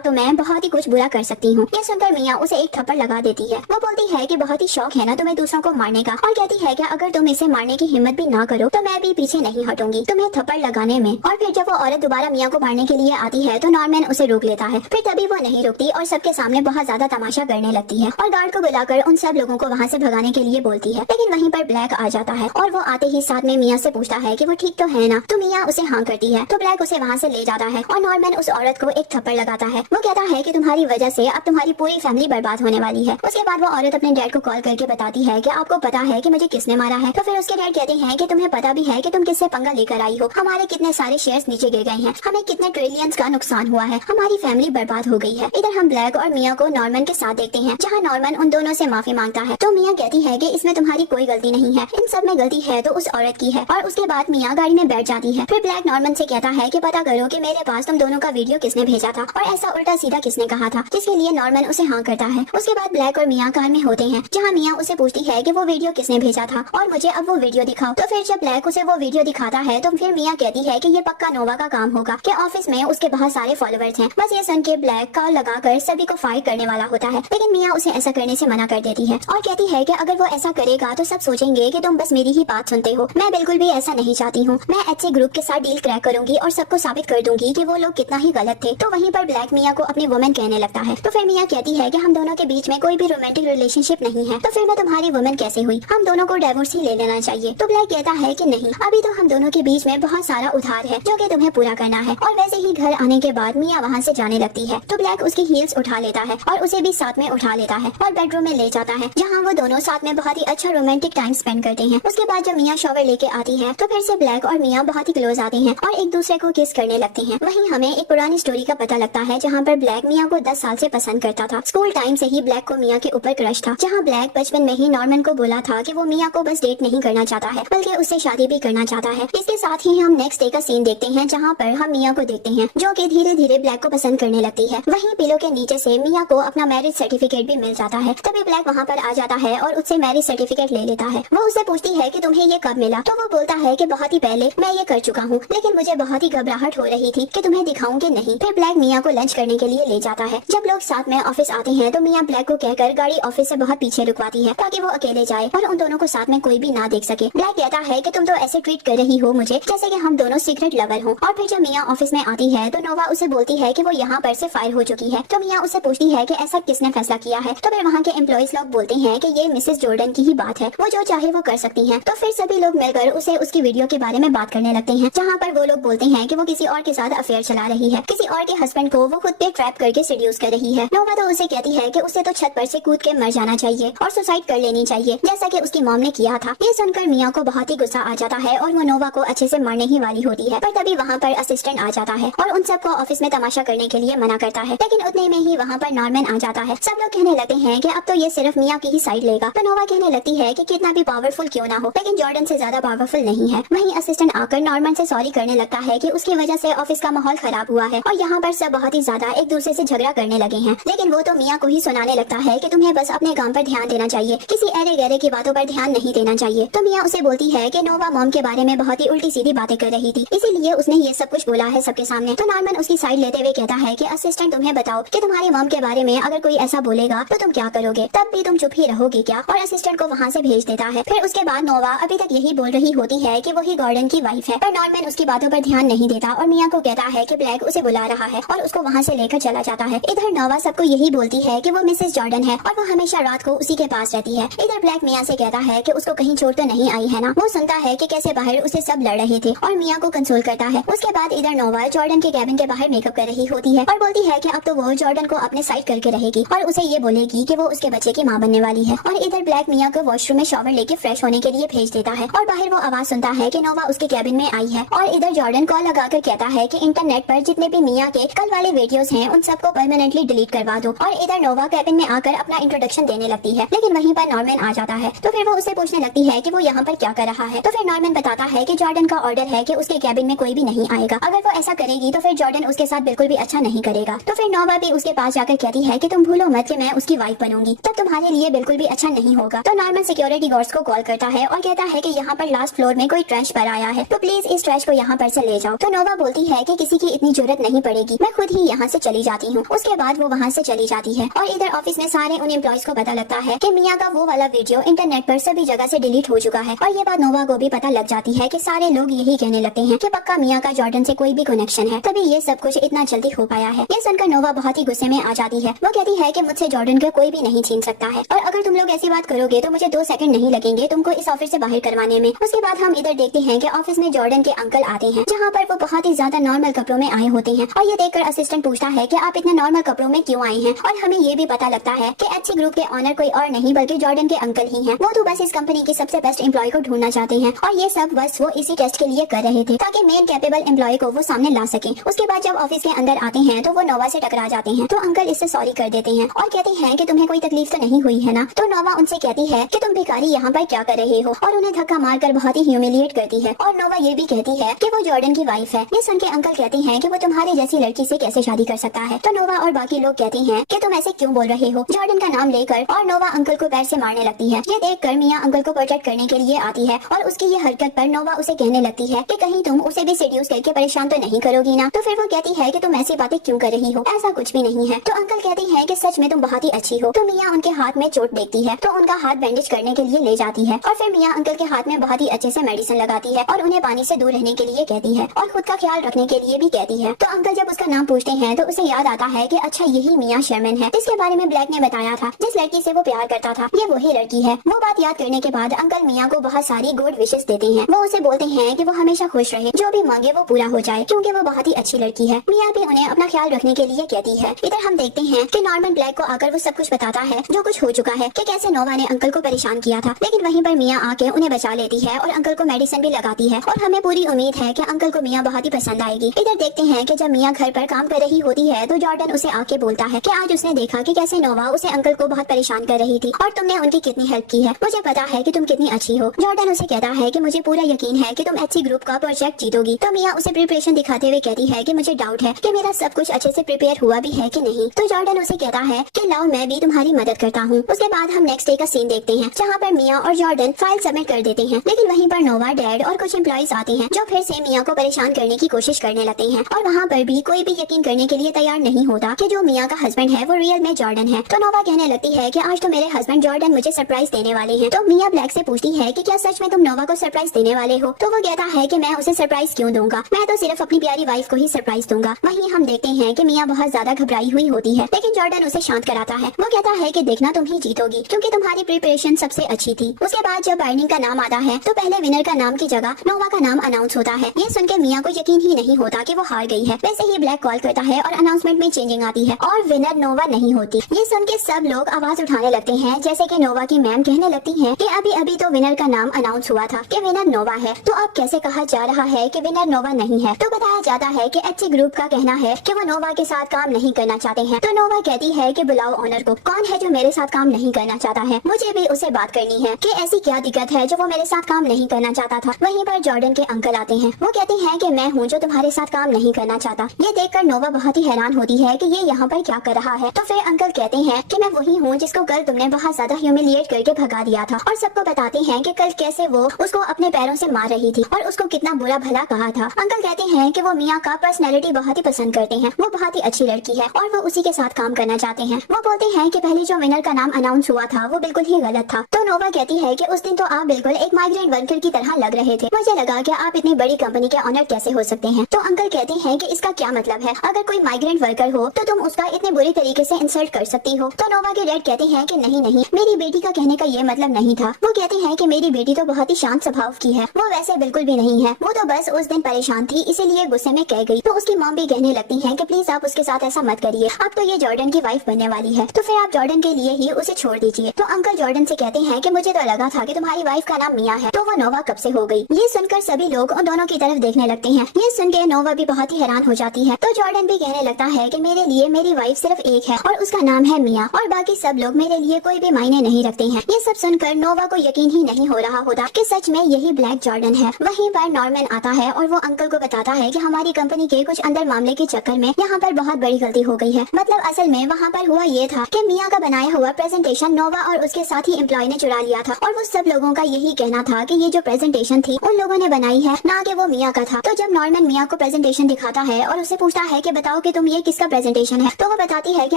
तो मैं बहुत ही कुछ बुरा कर सकती हूँ। ये सुनकर मिया उसे एक थप्पड़ लगा देती है। वो बोलती है कि बहुत ही शौक है ना तुम्हें दूसरों को मारने का, और कहती है कि अगर तुम इसे मारने की हिम्मत भी ना करो तो मैं भी पीछे नहीं हटूंगी तुम्हें थप्पड़ लगाने में। और फिर जब वो औरत दोबारा मिया को मारने के लिए आती है तो नॉर्मन उसे रोक लेता है। फिर तभी वो नहीं रुकती और सबके सामने बहुत ज्यादा तमाशा करने लगती है और गार्ड को बुलाकर उन सब लोगों को वहाँ से भगाने के लिए बोलती है। लेकिन वहीं पर ब्लैक आ जाता है और वो आते ही साथ में मिया से पूछता है कि वो ठीक तो है ना, तो मिया उसे हाँ करती है। तो ब्लैक उसे वहाँ से ले जाता है और नॉर्मन उस औरत को एक थप्पड़ लगाता है। वो कहता है कि तुम्हारी वजह से अब तुम्हारी पूरी फैमिली बर्बाद होने वाली है। उसके बाद वो औरत अपने डैड को कॉल करके बताती है कि आपको पता है कि मुझे किसने मारा है। तो फिर उसके डैड कहते हैं कि तुम्हें पता भी है कि तुम किससे पंगा लेकर आई हो, हमारे कितने सारे शेयर्स नीचे गिर गए हैं, हमें कितने ट्रिलियंस का नुकसान हुआ है, हमारी फैमिली बर्बाद हो गई है। इधर हम ब्लैक और मिया को नॉर्मन के साथ देखते हैं जहाँ नॉर्मन उन दोनों से माफी मांगता है। तो मिया कहती है कि इसमें तुम्हारी कोई गलती नहीं है, इन सब में गलती है तो उस औरत की है। और उसके बाद मिया गाड़ी में बैठ जाती है। फिर ब्लैक नॉर्मन से कहता है कि पता करो कि मेरे पास तुम दोनों का वीडियो किसने भेजा था और ऐसा उल्टा सीधा किसने कहा था, जिसके लिए नॉर्मन उसे हाँ करता है। उसके बाद ब्लैक और मिया कार में होते हैं जहाँ मिया उसे पूछती है कि वो वीडियो किसने भेजा था और मुझे अब वो वीडियो दिखाओ। तो फिर जब ब्लैक उसे वो वीडियो दिखाता है तो फिर मिया कहती है कि ये पक्का नोवा का काम होगा कि ऑफिस में उसके बहुत सारे फॉलोअर्स हैं। बस ये सुन के ब्लैक कॉल लगाकर सभी को फाइट करने वाला होता है, लेकिन मिया उसे ऐसा करने से मना कर देती है और कहती है कि अगर वो ऐसा करेगा तो सब सोचेंगे कि तुम बस मेरी ही बात सुनते हो। मैं बिल्कुल भी ऐसा नहीं चाहती हूँ। मैं एचए ग्रुप के साथ डील क्रैक करूंगी और सबको साबित कर दूंगी कि वो लोग कितना ही गलत थे। तो वहीं पर ब्लैक मिया को अपनी वुमन कहने लगता है। तो फिर मिया कहती है कि हम दोनों के बीच में कोई भी रोमांटिक रिलेशनशिप नहीं है, तो फिर मैं तुम्हारी वुमन कैसे हुई, हम दोनों को डिवोर्स ही ले लेना चाहिए। तो ब्लैक कहता है कि नहीं, अभी तो हम दोनों के बीच में बहुत सारा उधार है जो कि तुम्हें पूरा करना है। और वैसे ही घर आने के बाद मिया वहाँ से जाने लगती है तो ब्लैक उसकी हील्स उठा लेता है और उसे भी साथ में उठा लेता है और बेडरूम में ले जाता है जहाँ वो दोनों साथ में बहुत ही अच्छा रोमांटिक टाइम स्पेंड करते हैं। उसके बाद जब मिया शॉवर लेके आती है तो फिर से ब्लैक और मिया बहुत ही क्लोज आते हैं और एक दूसरे को किस करने लगते हैं। वहीं हमें एक पुरानी स्टोरी का पता लगता है जहाँ पर ब्लैक मिया को 10 साल से पसंद करता था। स्कूल टाइम से ही ब्लैक को मिया के ऊपर क्रश था, जहाँ ब्लैक बचपन में ही नॉर्मन को बोला था कि वो मिया को बस डेट नहीं करना चाहता है बल्कि उससे शादी भी करना चाहता है। इसके साथ ही हम नेक्स्ट डे का सीन देखते हैं जहाँ पर हम मिया को देखते हैं जो कि धीरे धीरे ब्लैक को पसंद करने लगती है। वहीं पिलो के नीचे से मिया को अपना मैरिज सर्टिफिकेट भी मिल जाता है। तभी ब्लैक वहाँ पर आ जाता है और उससे मैरिज सर्टिफिकेट ले लेता है। वो उससे पूछती है कि तुम्हें ये कब मिला, तो वो बोलता है कि बहुत ही पहले मैं ये कर चुका हूँ, लेकिन मुझे बहुत ही घबराहट हो रही थी कि तुम्हें दिखाऊं कि नहीं। फिर ब्लैक मिया को लंच करने के लिए ले जाता है। जब लोग साथ में ऑफिस आते हैं तो मिया ब्लैक को कहकर गाड़ी ऑफिस से बहुत पीछे रुकवाती है ताकि वो अकेले जाए और उन दोनों को साथ में कोई भी ना देख सके। ब्लैक कहता है कि तुम तो ऐसे ट्रीट कर रही हो मुझे जैसे कि हम दोनों सीक्रेट लवर हो। और फिर जब मिया ऑफिस में आती है तो नोवा उसे बोलती है कि वो यहाँ पर से फायर हो चुकी है। तो मिया उसे पूछती है कि ऐसा किसने फैसला किया है। तो फिर वहाँ के एम्प्लॉइज लोग बोलते हैं कि ये मिसेस जॉर्डन की ही बात है, वो जो चाहे वो कर सकती है। तो फिर सभी लोग मिलकर उसे उसकी वीडियो के बारे में बात करने लगते हैं जहाँ पर वो लोग बोलते हैं कि वो किसी और के साथ अफेयर चला रही है, किसी और के हस्बैंड को वो खुद पे ट्रैप करके सेड्यूस कर रही है। नोवा तो उसे कहती है कि उसे तो छत पर से कूद के मर जाना चाहिए और सुसाइड कर लेनी चाहिए जैसा कि उसकी मॉम ने किया था। ये सुनकर मिया को बहुत ही गुस्सा आ जाता है और वो नोवा को अच्छे से मारने ही वाली होती है, पर तभी वहाँ पर असिस्टेंट आ जाता है और उन सबको ऑफिस में तमाशा करने के लिए मना करता है। लेकिन उतने में ही वहाँ पर नॉर्मन आ जाता है। सब लोग कहने लगते हैं कि अब तो ये सिर्फ मिया की ही साइड लेगा। तो नोवा कहने लगती है कि कितना भी पावरफुल क्यों ना हो, लेकिन जॉर्डन से ज्यादा पावरफुल नहीं है। वहीं असिस्टेंट आकर नॉर्मन से सॉरी करने लगता है कि उसकी वजह से ऑफिस का माहौल खराब हुआ है और यहाँ पर सब बहुत ही ज्यादा एक दूसरे से झगड़ा करने लगे हैं। लेकिन वो तो मिया को ही सुनाने लगता है कि तुम्हें बस अपने काम पर ध्यान देना चाहिए, किसी अरे गहरे की बातों पर ध्यान नहीं देना चाहिए। तो मिया उसे बोलती है कि नोवा मॉम के बारे में बहुत ही उल्टी सीधी बातें कर रही थी, इसीलिए उसने ये सब कुछ बोला है सबके सामने। तो नॉर्मन उसकी साइड लेते हुए कहता है कि असिस्टेंट तुम्हें बताओ कि तुम्हारी मॉम के बारे में अगर कोई ऐसा बोलेगा तो तुम क्या करोगे, तब भी तुम चुप ही रहोगे क्या। और असिस्टेंट को वहाँ से भेज देता है। फिर उसके बाद नोवा अभी तक यही बोल रही होती है कि वही गॉर्डन की वाइफ है, पर नॉर्मन उसकी बातों पर ध्यान नहीं देता और मिया को कहता है कि ब्लैक उसे बुला रहा है और उसको वहाँ से लेकर चला जाता है। इधर नोवा सबको यही बोलती है कि वो मिसेस जॉर्डन है और वो हमेशा रात को उसी के पास रहती है। इधर ब्लैक मिया से कहता है कि उसको कहीं चोट तो नहीं आई है ना। वो सुनता है कि कैसे बाहर उसे सब लड़ रहे थे और मिया को कंसोल करता है। उसके बाद इधर नोवा जॉर्डन के कैबिन के बाहर मेकअप कर रही होती है और बोलती है कि अब तो वो जॉर्डन को अपने साइड करके रहेगी और उसे ये बोलेगी कि वो उसके बच्चे की माँ बनने वाली है। और इधर ब्लैक मिया को वॉशरूम में शॉवर लेके फ्रेश होने के लिए भेज देता है और बाहर वो आवाज सुनता है कि नोवा उसके कैबिन में आई है। और इधर जॉर्डन कॉल लगाकर कहता है कि इंटरनेट पर जितने भी मिया के कल वाले वीडियोस हैं उन सबको परमानेंटली डिलीट करवा दो। और इधर नोवा कैबिन में आकर अपना इंट्रोडक्शन देने लगती है, लेकिन वहीं पर नॉर्मन आ जाता है। तो फिर वो उससे पूछने लगती है कि वो यहाँ पर क्या कर रहा है। तो फिर नॉर्मन बताता है कि जॉर्डन का ऑर्डर है कि उसके कैबिन में कोई भी नहीं आएगा, अगर वो ऐसा करेगी तो फिर जॉर्डन उसके साथ बिल्कुल भी अच्छा नहीं करेगा। तो फिर नोवा भी उसके पास जाकर कहती है कि तुम भूलो मत कि मैं उसकी वाइफ बनूंगी, तब तुम्हारे लिए बिल्कुल भी अच्छा नहीं होगा। तो नॉर्मन सिक्योरिटी गार्ड्स को कॉल करता है और कहता है कि यहाँ पर लास्ट फ्लोर में कोई ट्रैश पर आया है, तो प्लीज इस ट्रैश को यहाँ पर से ले जाओ। तो नोवा बोलती है कि किसी की इतनी जरूरत नहीं पड़ेगी, मैं खुद ही यहाँ से चली जाती हूँ। उसके बाद वो वहाँ से चली जाती है और इधर ऑफिस में सारे उन एम्प्लॉयज को पता लगता है कि मिया का वो वाला वीडियो इंटरनेट पर सभी जगह से डिलीट हो चुका है। और ये बात नोवा को भी पता लग जाती है कि सारे लोग यही कहने लगते हैं कि पक्का मिया का जॉर्डन से कोई भी कनेक्शन है, तभी ये सब कुछ इतना जल्दी हो पाया है। ये सुनकर नोवा बहुत ही गुस्से में आ जाती है। वो कहती है कि मुझसे जॉर्डन को कोई भी नहीं छीन सकता है और अगर तुम लोग ऐसी बात करोगे तो मुझे 2 सेकंड नहीं लगेंगे तुमको इस ऑफिस से बाहर करवाने में। उसके बाद हम इधर देखते हैं कि ऑफिस में जॉर्डन के अंकल आते हैं, जहाँ पर वो बहुत ही ज्यादा नॉर्मल कपड़ों में आए होते हैं। और ये देखकर असिस्टेंट पूछता है कि आप इतने नॉर्मल कपड़ों में क्यों आए हैं। और हमें ये भी पता लगता है कि एचसी ग्रुप के ऑनर कोई और नहीं बल्कि जॉर्डन के अंकल ही हैं। वो तो बस इस कंपनी की सबसे बेस्ट एम्प्लॉय को ढूंढना चाहते हैं और ये सब बस वो इसी टेस्ट के लिए कर रहे थे ताकि मेन कैपेबल एम्प्लॉय को वो सामने ला सके। उसके बाद जब ऑफिस के अंदर आते हैं तो वो नोवा से टकरा जाते हैं। तो अंकल इससे सॉरी कर देते हैं और कहते हैं कि तुम्हें कोई तकलीफ तो नहीं हुई है ना। तो नोवा उनसे कहती है कि तुम भिखारी यहाँ पर क्या कर रहे हो और उन्हें धक्का मारकर बहुत ही ह्यूमिलिएट करती है। और नोवा ये भी कहती है कि वो जॉर्डन की वाइफ है। ये सुन के अंकल कहते हैं कि वो तुम्हारे जैसी लड़की से कैसे शादी कर सकता है। तो नोवा और बाकी लोग कहते हैं कि तुम ऐसे क्यों बोल रहे हो जॉर्डन का नाम लेकर। और नोवा अंकल को पैर से मारने लगती है। ये देखकर मिया अंकल को प्रोटेक्ट करने के लिए आती है और उसकी ये हरकत पर नोवा उसे कहने लगती है कि कहीं तुम उसे भी सीड्यूस करके परेशान तो नहीं करोगी ना। तो फिर वो कहती है कि तुम ऐसी बातें क्यों कर रही हो, ऐसा कुछ भी नहीं है। तो अंकल कहते हैं कि सच में तुम बहुत ही अच्छी हो। तो मिया उनके हाथ में चोट देखती है तो उनका हाथ बैंडेज करने के लिए ले जाती है और फिर मिया अंकल के हाथ में बहुत ही अच्छे से मेडिसिन लगाती है और उन्हें पानी से दूर रहने के लिए कहती है और खुद का ख्याल रखने के लिए भी कहती है। तो अंकल जब उसका नाम पूछते हैं तो उसे याद आता है कि अच्छा यही मिया शर्मन है जिसके बारे में ब्लैक ने बताया था, जिस लड़की से वो प्यार करता था, ये वही लड़की है। वो बात याद करने के बाद अंकल मिया को बहुत सारी गुड विशेष देते हैं। वो उसे बोलते हैं कि वो हमेशा खुश रहे, जो भी मांगे वो पूरा हो जाए क्योंकि वो बहुत ही अच्छी लड़की है। मिया भी उन्हें अपना ख्याल रखने के लिए कहती है। इधर हम देखते हैं कि नॉर्मन ब्लैक को आकर वो सब कुछ बताता है जो कुछ हो चुका है कि कैसे नोवा ने अंकल को परेशान किया था, लेकिन वहीं पर मिया आके उन्हें बचा लेती है और अंकल को मेडिसिन भी लगाती है और हमें पूरी उम्मीद है कि अंकल को मिया बहुत ही पसंद आएगी। इधर देखते हैं कि जब मिया घर पर काम कर रही होती है तो जॉर्डन उसे आके बोलता है कि आज उसने देखा कि कैसे नोवा उसे अंकल को बहुत परेशान कर रही थी और तुमने उनकी कितनी हेल्प की है, मुझे पता है कि तुम कितनी अच्छी हो। जॉर्डन उसे कहता है कि मुझे पूरा यकीन है कि तुम एचसी ग्रुप का प्रोजेक्ट जीतोगी। तो मिया उसे प्रिपरेशन दिखाते हुए कहती है कि मुझे डाउट है कि मेरा सब कुछ अच्छे से प्रिपेयर हुआ भी है कि नहीं। तो जॉर्डन उसे कहता है कि लाओ मैं भी तुम्हारी मदद करता हूँ। उसके बाद हम नेक्स्ट डे का सीन देखते हैं जहाँ पर मिया और जॉर्डन फाइल सबमिट कर देते हैं, लेकिन वहीं पर नोवा, डैड और कुछ एम्प्लॉइज आते हैं जो फिर से मिया को परेशान करने की कोशिश करने लगते हैं और वहाँ पर भी कोई भी यकीन करने के लिए तैयार नहीं होता कि जो मिया का हस्बैंड है वो रियल में जॉर्डन है। तो नोवा कहने लगती है कि आज तो मेरे हस्बैंड जॉर्डन मुझे सरप्राइज देने वाले हैं। तो मिया ब्लैक से पूछती है कि क्या सच में तुम नोवा को सरप्राइज देने वाले हो। तो वो कहता है कि मैं उसे सरप्राइज क्यों दूंगा, मैं तो सिर्फ अपनी प्यारी वाइफ को ही सरप्राइज दूंगा। वहीं हम देखते हैं कि मिया बहुत ज्यादा घबराई हुई होती है, लेकिन जॉर्डन उसे शांत कराता है। वो कहता है कि देखना तुम ही जीतोगी क्योंकि तुम्हारी प्रिपरेशन सबसे अच्छी थी। उसके बाद जब बाइंडिंग का नाम आता है तो पहले विनर का नाम की जगह नोवा का नाम अनाउंस होता है। ये सुनकर मिया को यकीन ही नहीं होता कि वो हार गई है। वैसे ही ब्लैक कॉल करता है और अनाउंसमेंट में चेंजिंग आती है और विनर नोवा नहीं होती। ये सुन के सब लोग आवाज उठाने लगते हैं, जैसे कि नोवा की मैम कहने लगती हैं कि अभी अभी तो विनर का नाम अनाउंस हुआ था कि विनर नोवा है, तो अब कैसे कहा जा रहा है कि विनर नोवा नहीं है। तो बताया जाता है कि एचसी ग्रुप का कहना है कि वो नोवा के साथ काम नहीं करना चाहते हैं। तो नोवा कहती है कि बुलाओ ऑनर को, कौन है जो मेरे साथ काम नहीं करना चाहता है, मुझे भी उसे बात करनी है कि ऐसी क्या दिक्कत है जो वो मेरे साथ काम नहीं करना चाहता था। वहीं पर जॉर्डन के अंकल आते हैं। वो कहते हैं कि मैं हूँ जो तुम्हारे साथ काम नहीं करना चाहता। ये देखकर नोवा बहुत ही हैरान होती है कि ये यहाँ पर क्या कर रहा है। तो फिर अंकल कहते हैं कि मैं वही हूँ जिसको कल तुमने बहुत ज्यादा ह्यूमिलिएट करके भगा दिया था और सबको बताते हैं कि कल कैसे वो उसको अपने पैरों से मार रही थी और उसको कितना बुरा भला कहा था। अंकल कहते हैं कि वो मिया का पर्सनैलिटी बहुत ही पसंद करते हैं, वो बहुत ही अच्छी लड़की है और वो उसी के साथ काम करना चाहते हैं। वो बोलते हैं कि पहले जो विनर का नाम अनाउंस हुआ था वो बिल्कुल ही गलत था। तो नोवा कहती है कि उस दिन तो आप बिल्कुल एक माइग्रेंट वर्कर की तरह लग रहे थे, मुझे लगा कि आप इतनी बड़ी कंपनी के ऑनर कैसे हो सकते हैं। तो अंकल कहते हैं कि इसका क्या मतलब है, अगर कोई माइग्रेंट वर्कर हो तो तुम उसका इतने बुरी तरीके से इंसल्ट कर सकती हो। तो नोवा के डैड कहते हैं कि नहीं नहीं, मेरी बेटी का कहने का ये मतलब नहीं था। वो कहते हैं कि मेरी बेटी तो बहुत ही शांत स्वभाव की है, वो वैसे बिल्कुल भी नहीं है, वो तो बस उस दिन परेशान थी इसीलिए गुस्से में कह गई। तो उसकी मॉम भी कहने लगती है कि प्लीज आप उसके साथ ऐसा मत करिए, अब तो ये जॉर्डन की वाइफ बनने वाली है, तो फिर आप जॉर्डन के लिए ही उसे छोड़ दीजिए। तो अंकल जॉर्डन से कहते हैं कि मुझे तो लगा था कि तुम्हारी वाइफ का नाम मिया है, तो वो नोवा कब से हो गई। ये सुनकर सभी लोग उन दोनों की तरफ देखने लगते हैं। ये सुन के नोवा भी बहुत ही हैरान हो जाती है। तो जॉर्डन भी कहने लगता है कि मेरे लिए मेरी वाइफ सिर्फ एक है और उसका नाम है मिया और बाकी सब लोग मेरे लिए कोई भी मायने नहीं रखते हैं। ये सब सुनकर नोवा को यकीन ही नहीं हो रहा होता कि सच में यही ब्लैक जॉर्डन है। वहीं पर नॉर्मन आता है और वो अंकल को बताता है कि हमारी कंपनी के कुछ अंदर मामले के चक्कर में यहाँ पर बहुत बड़ी गलती हो गई है। मतलब असल में वहाँ पर हुआ ये था कि मिया का बनाया हुआ प्रेजेंटेशन नोवा और उसके साथी एम्प्लॉय ने चुरा लिया था और वो सब लोगों का यही कहना था कि ये जो प्रेजेंटेशन थी उन लोगों ने बनाई है, ना कि वो वो मिया का था। तो जब नॉर्मन मिया को प्रेजेंटेशन दिखाता है और उसे पूछता है कि बताओ कि तुम ये किसका प्रेजेंटेशन है, तो वो बताती है कि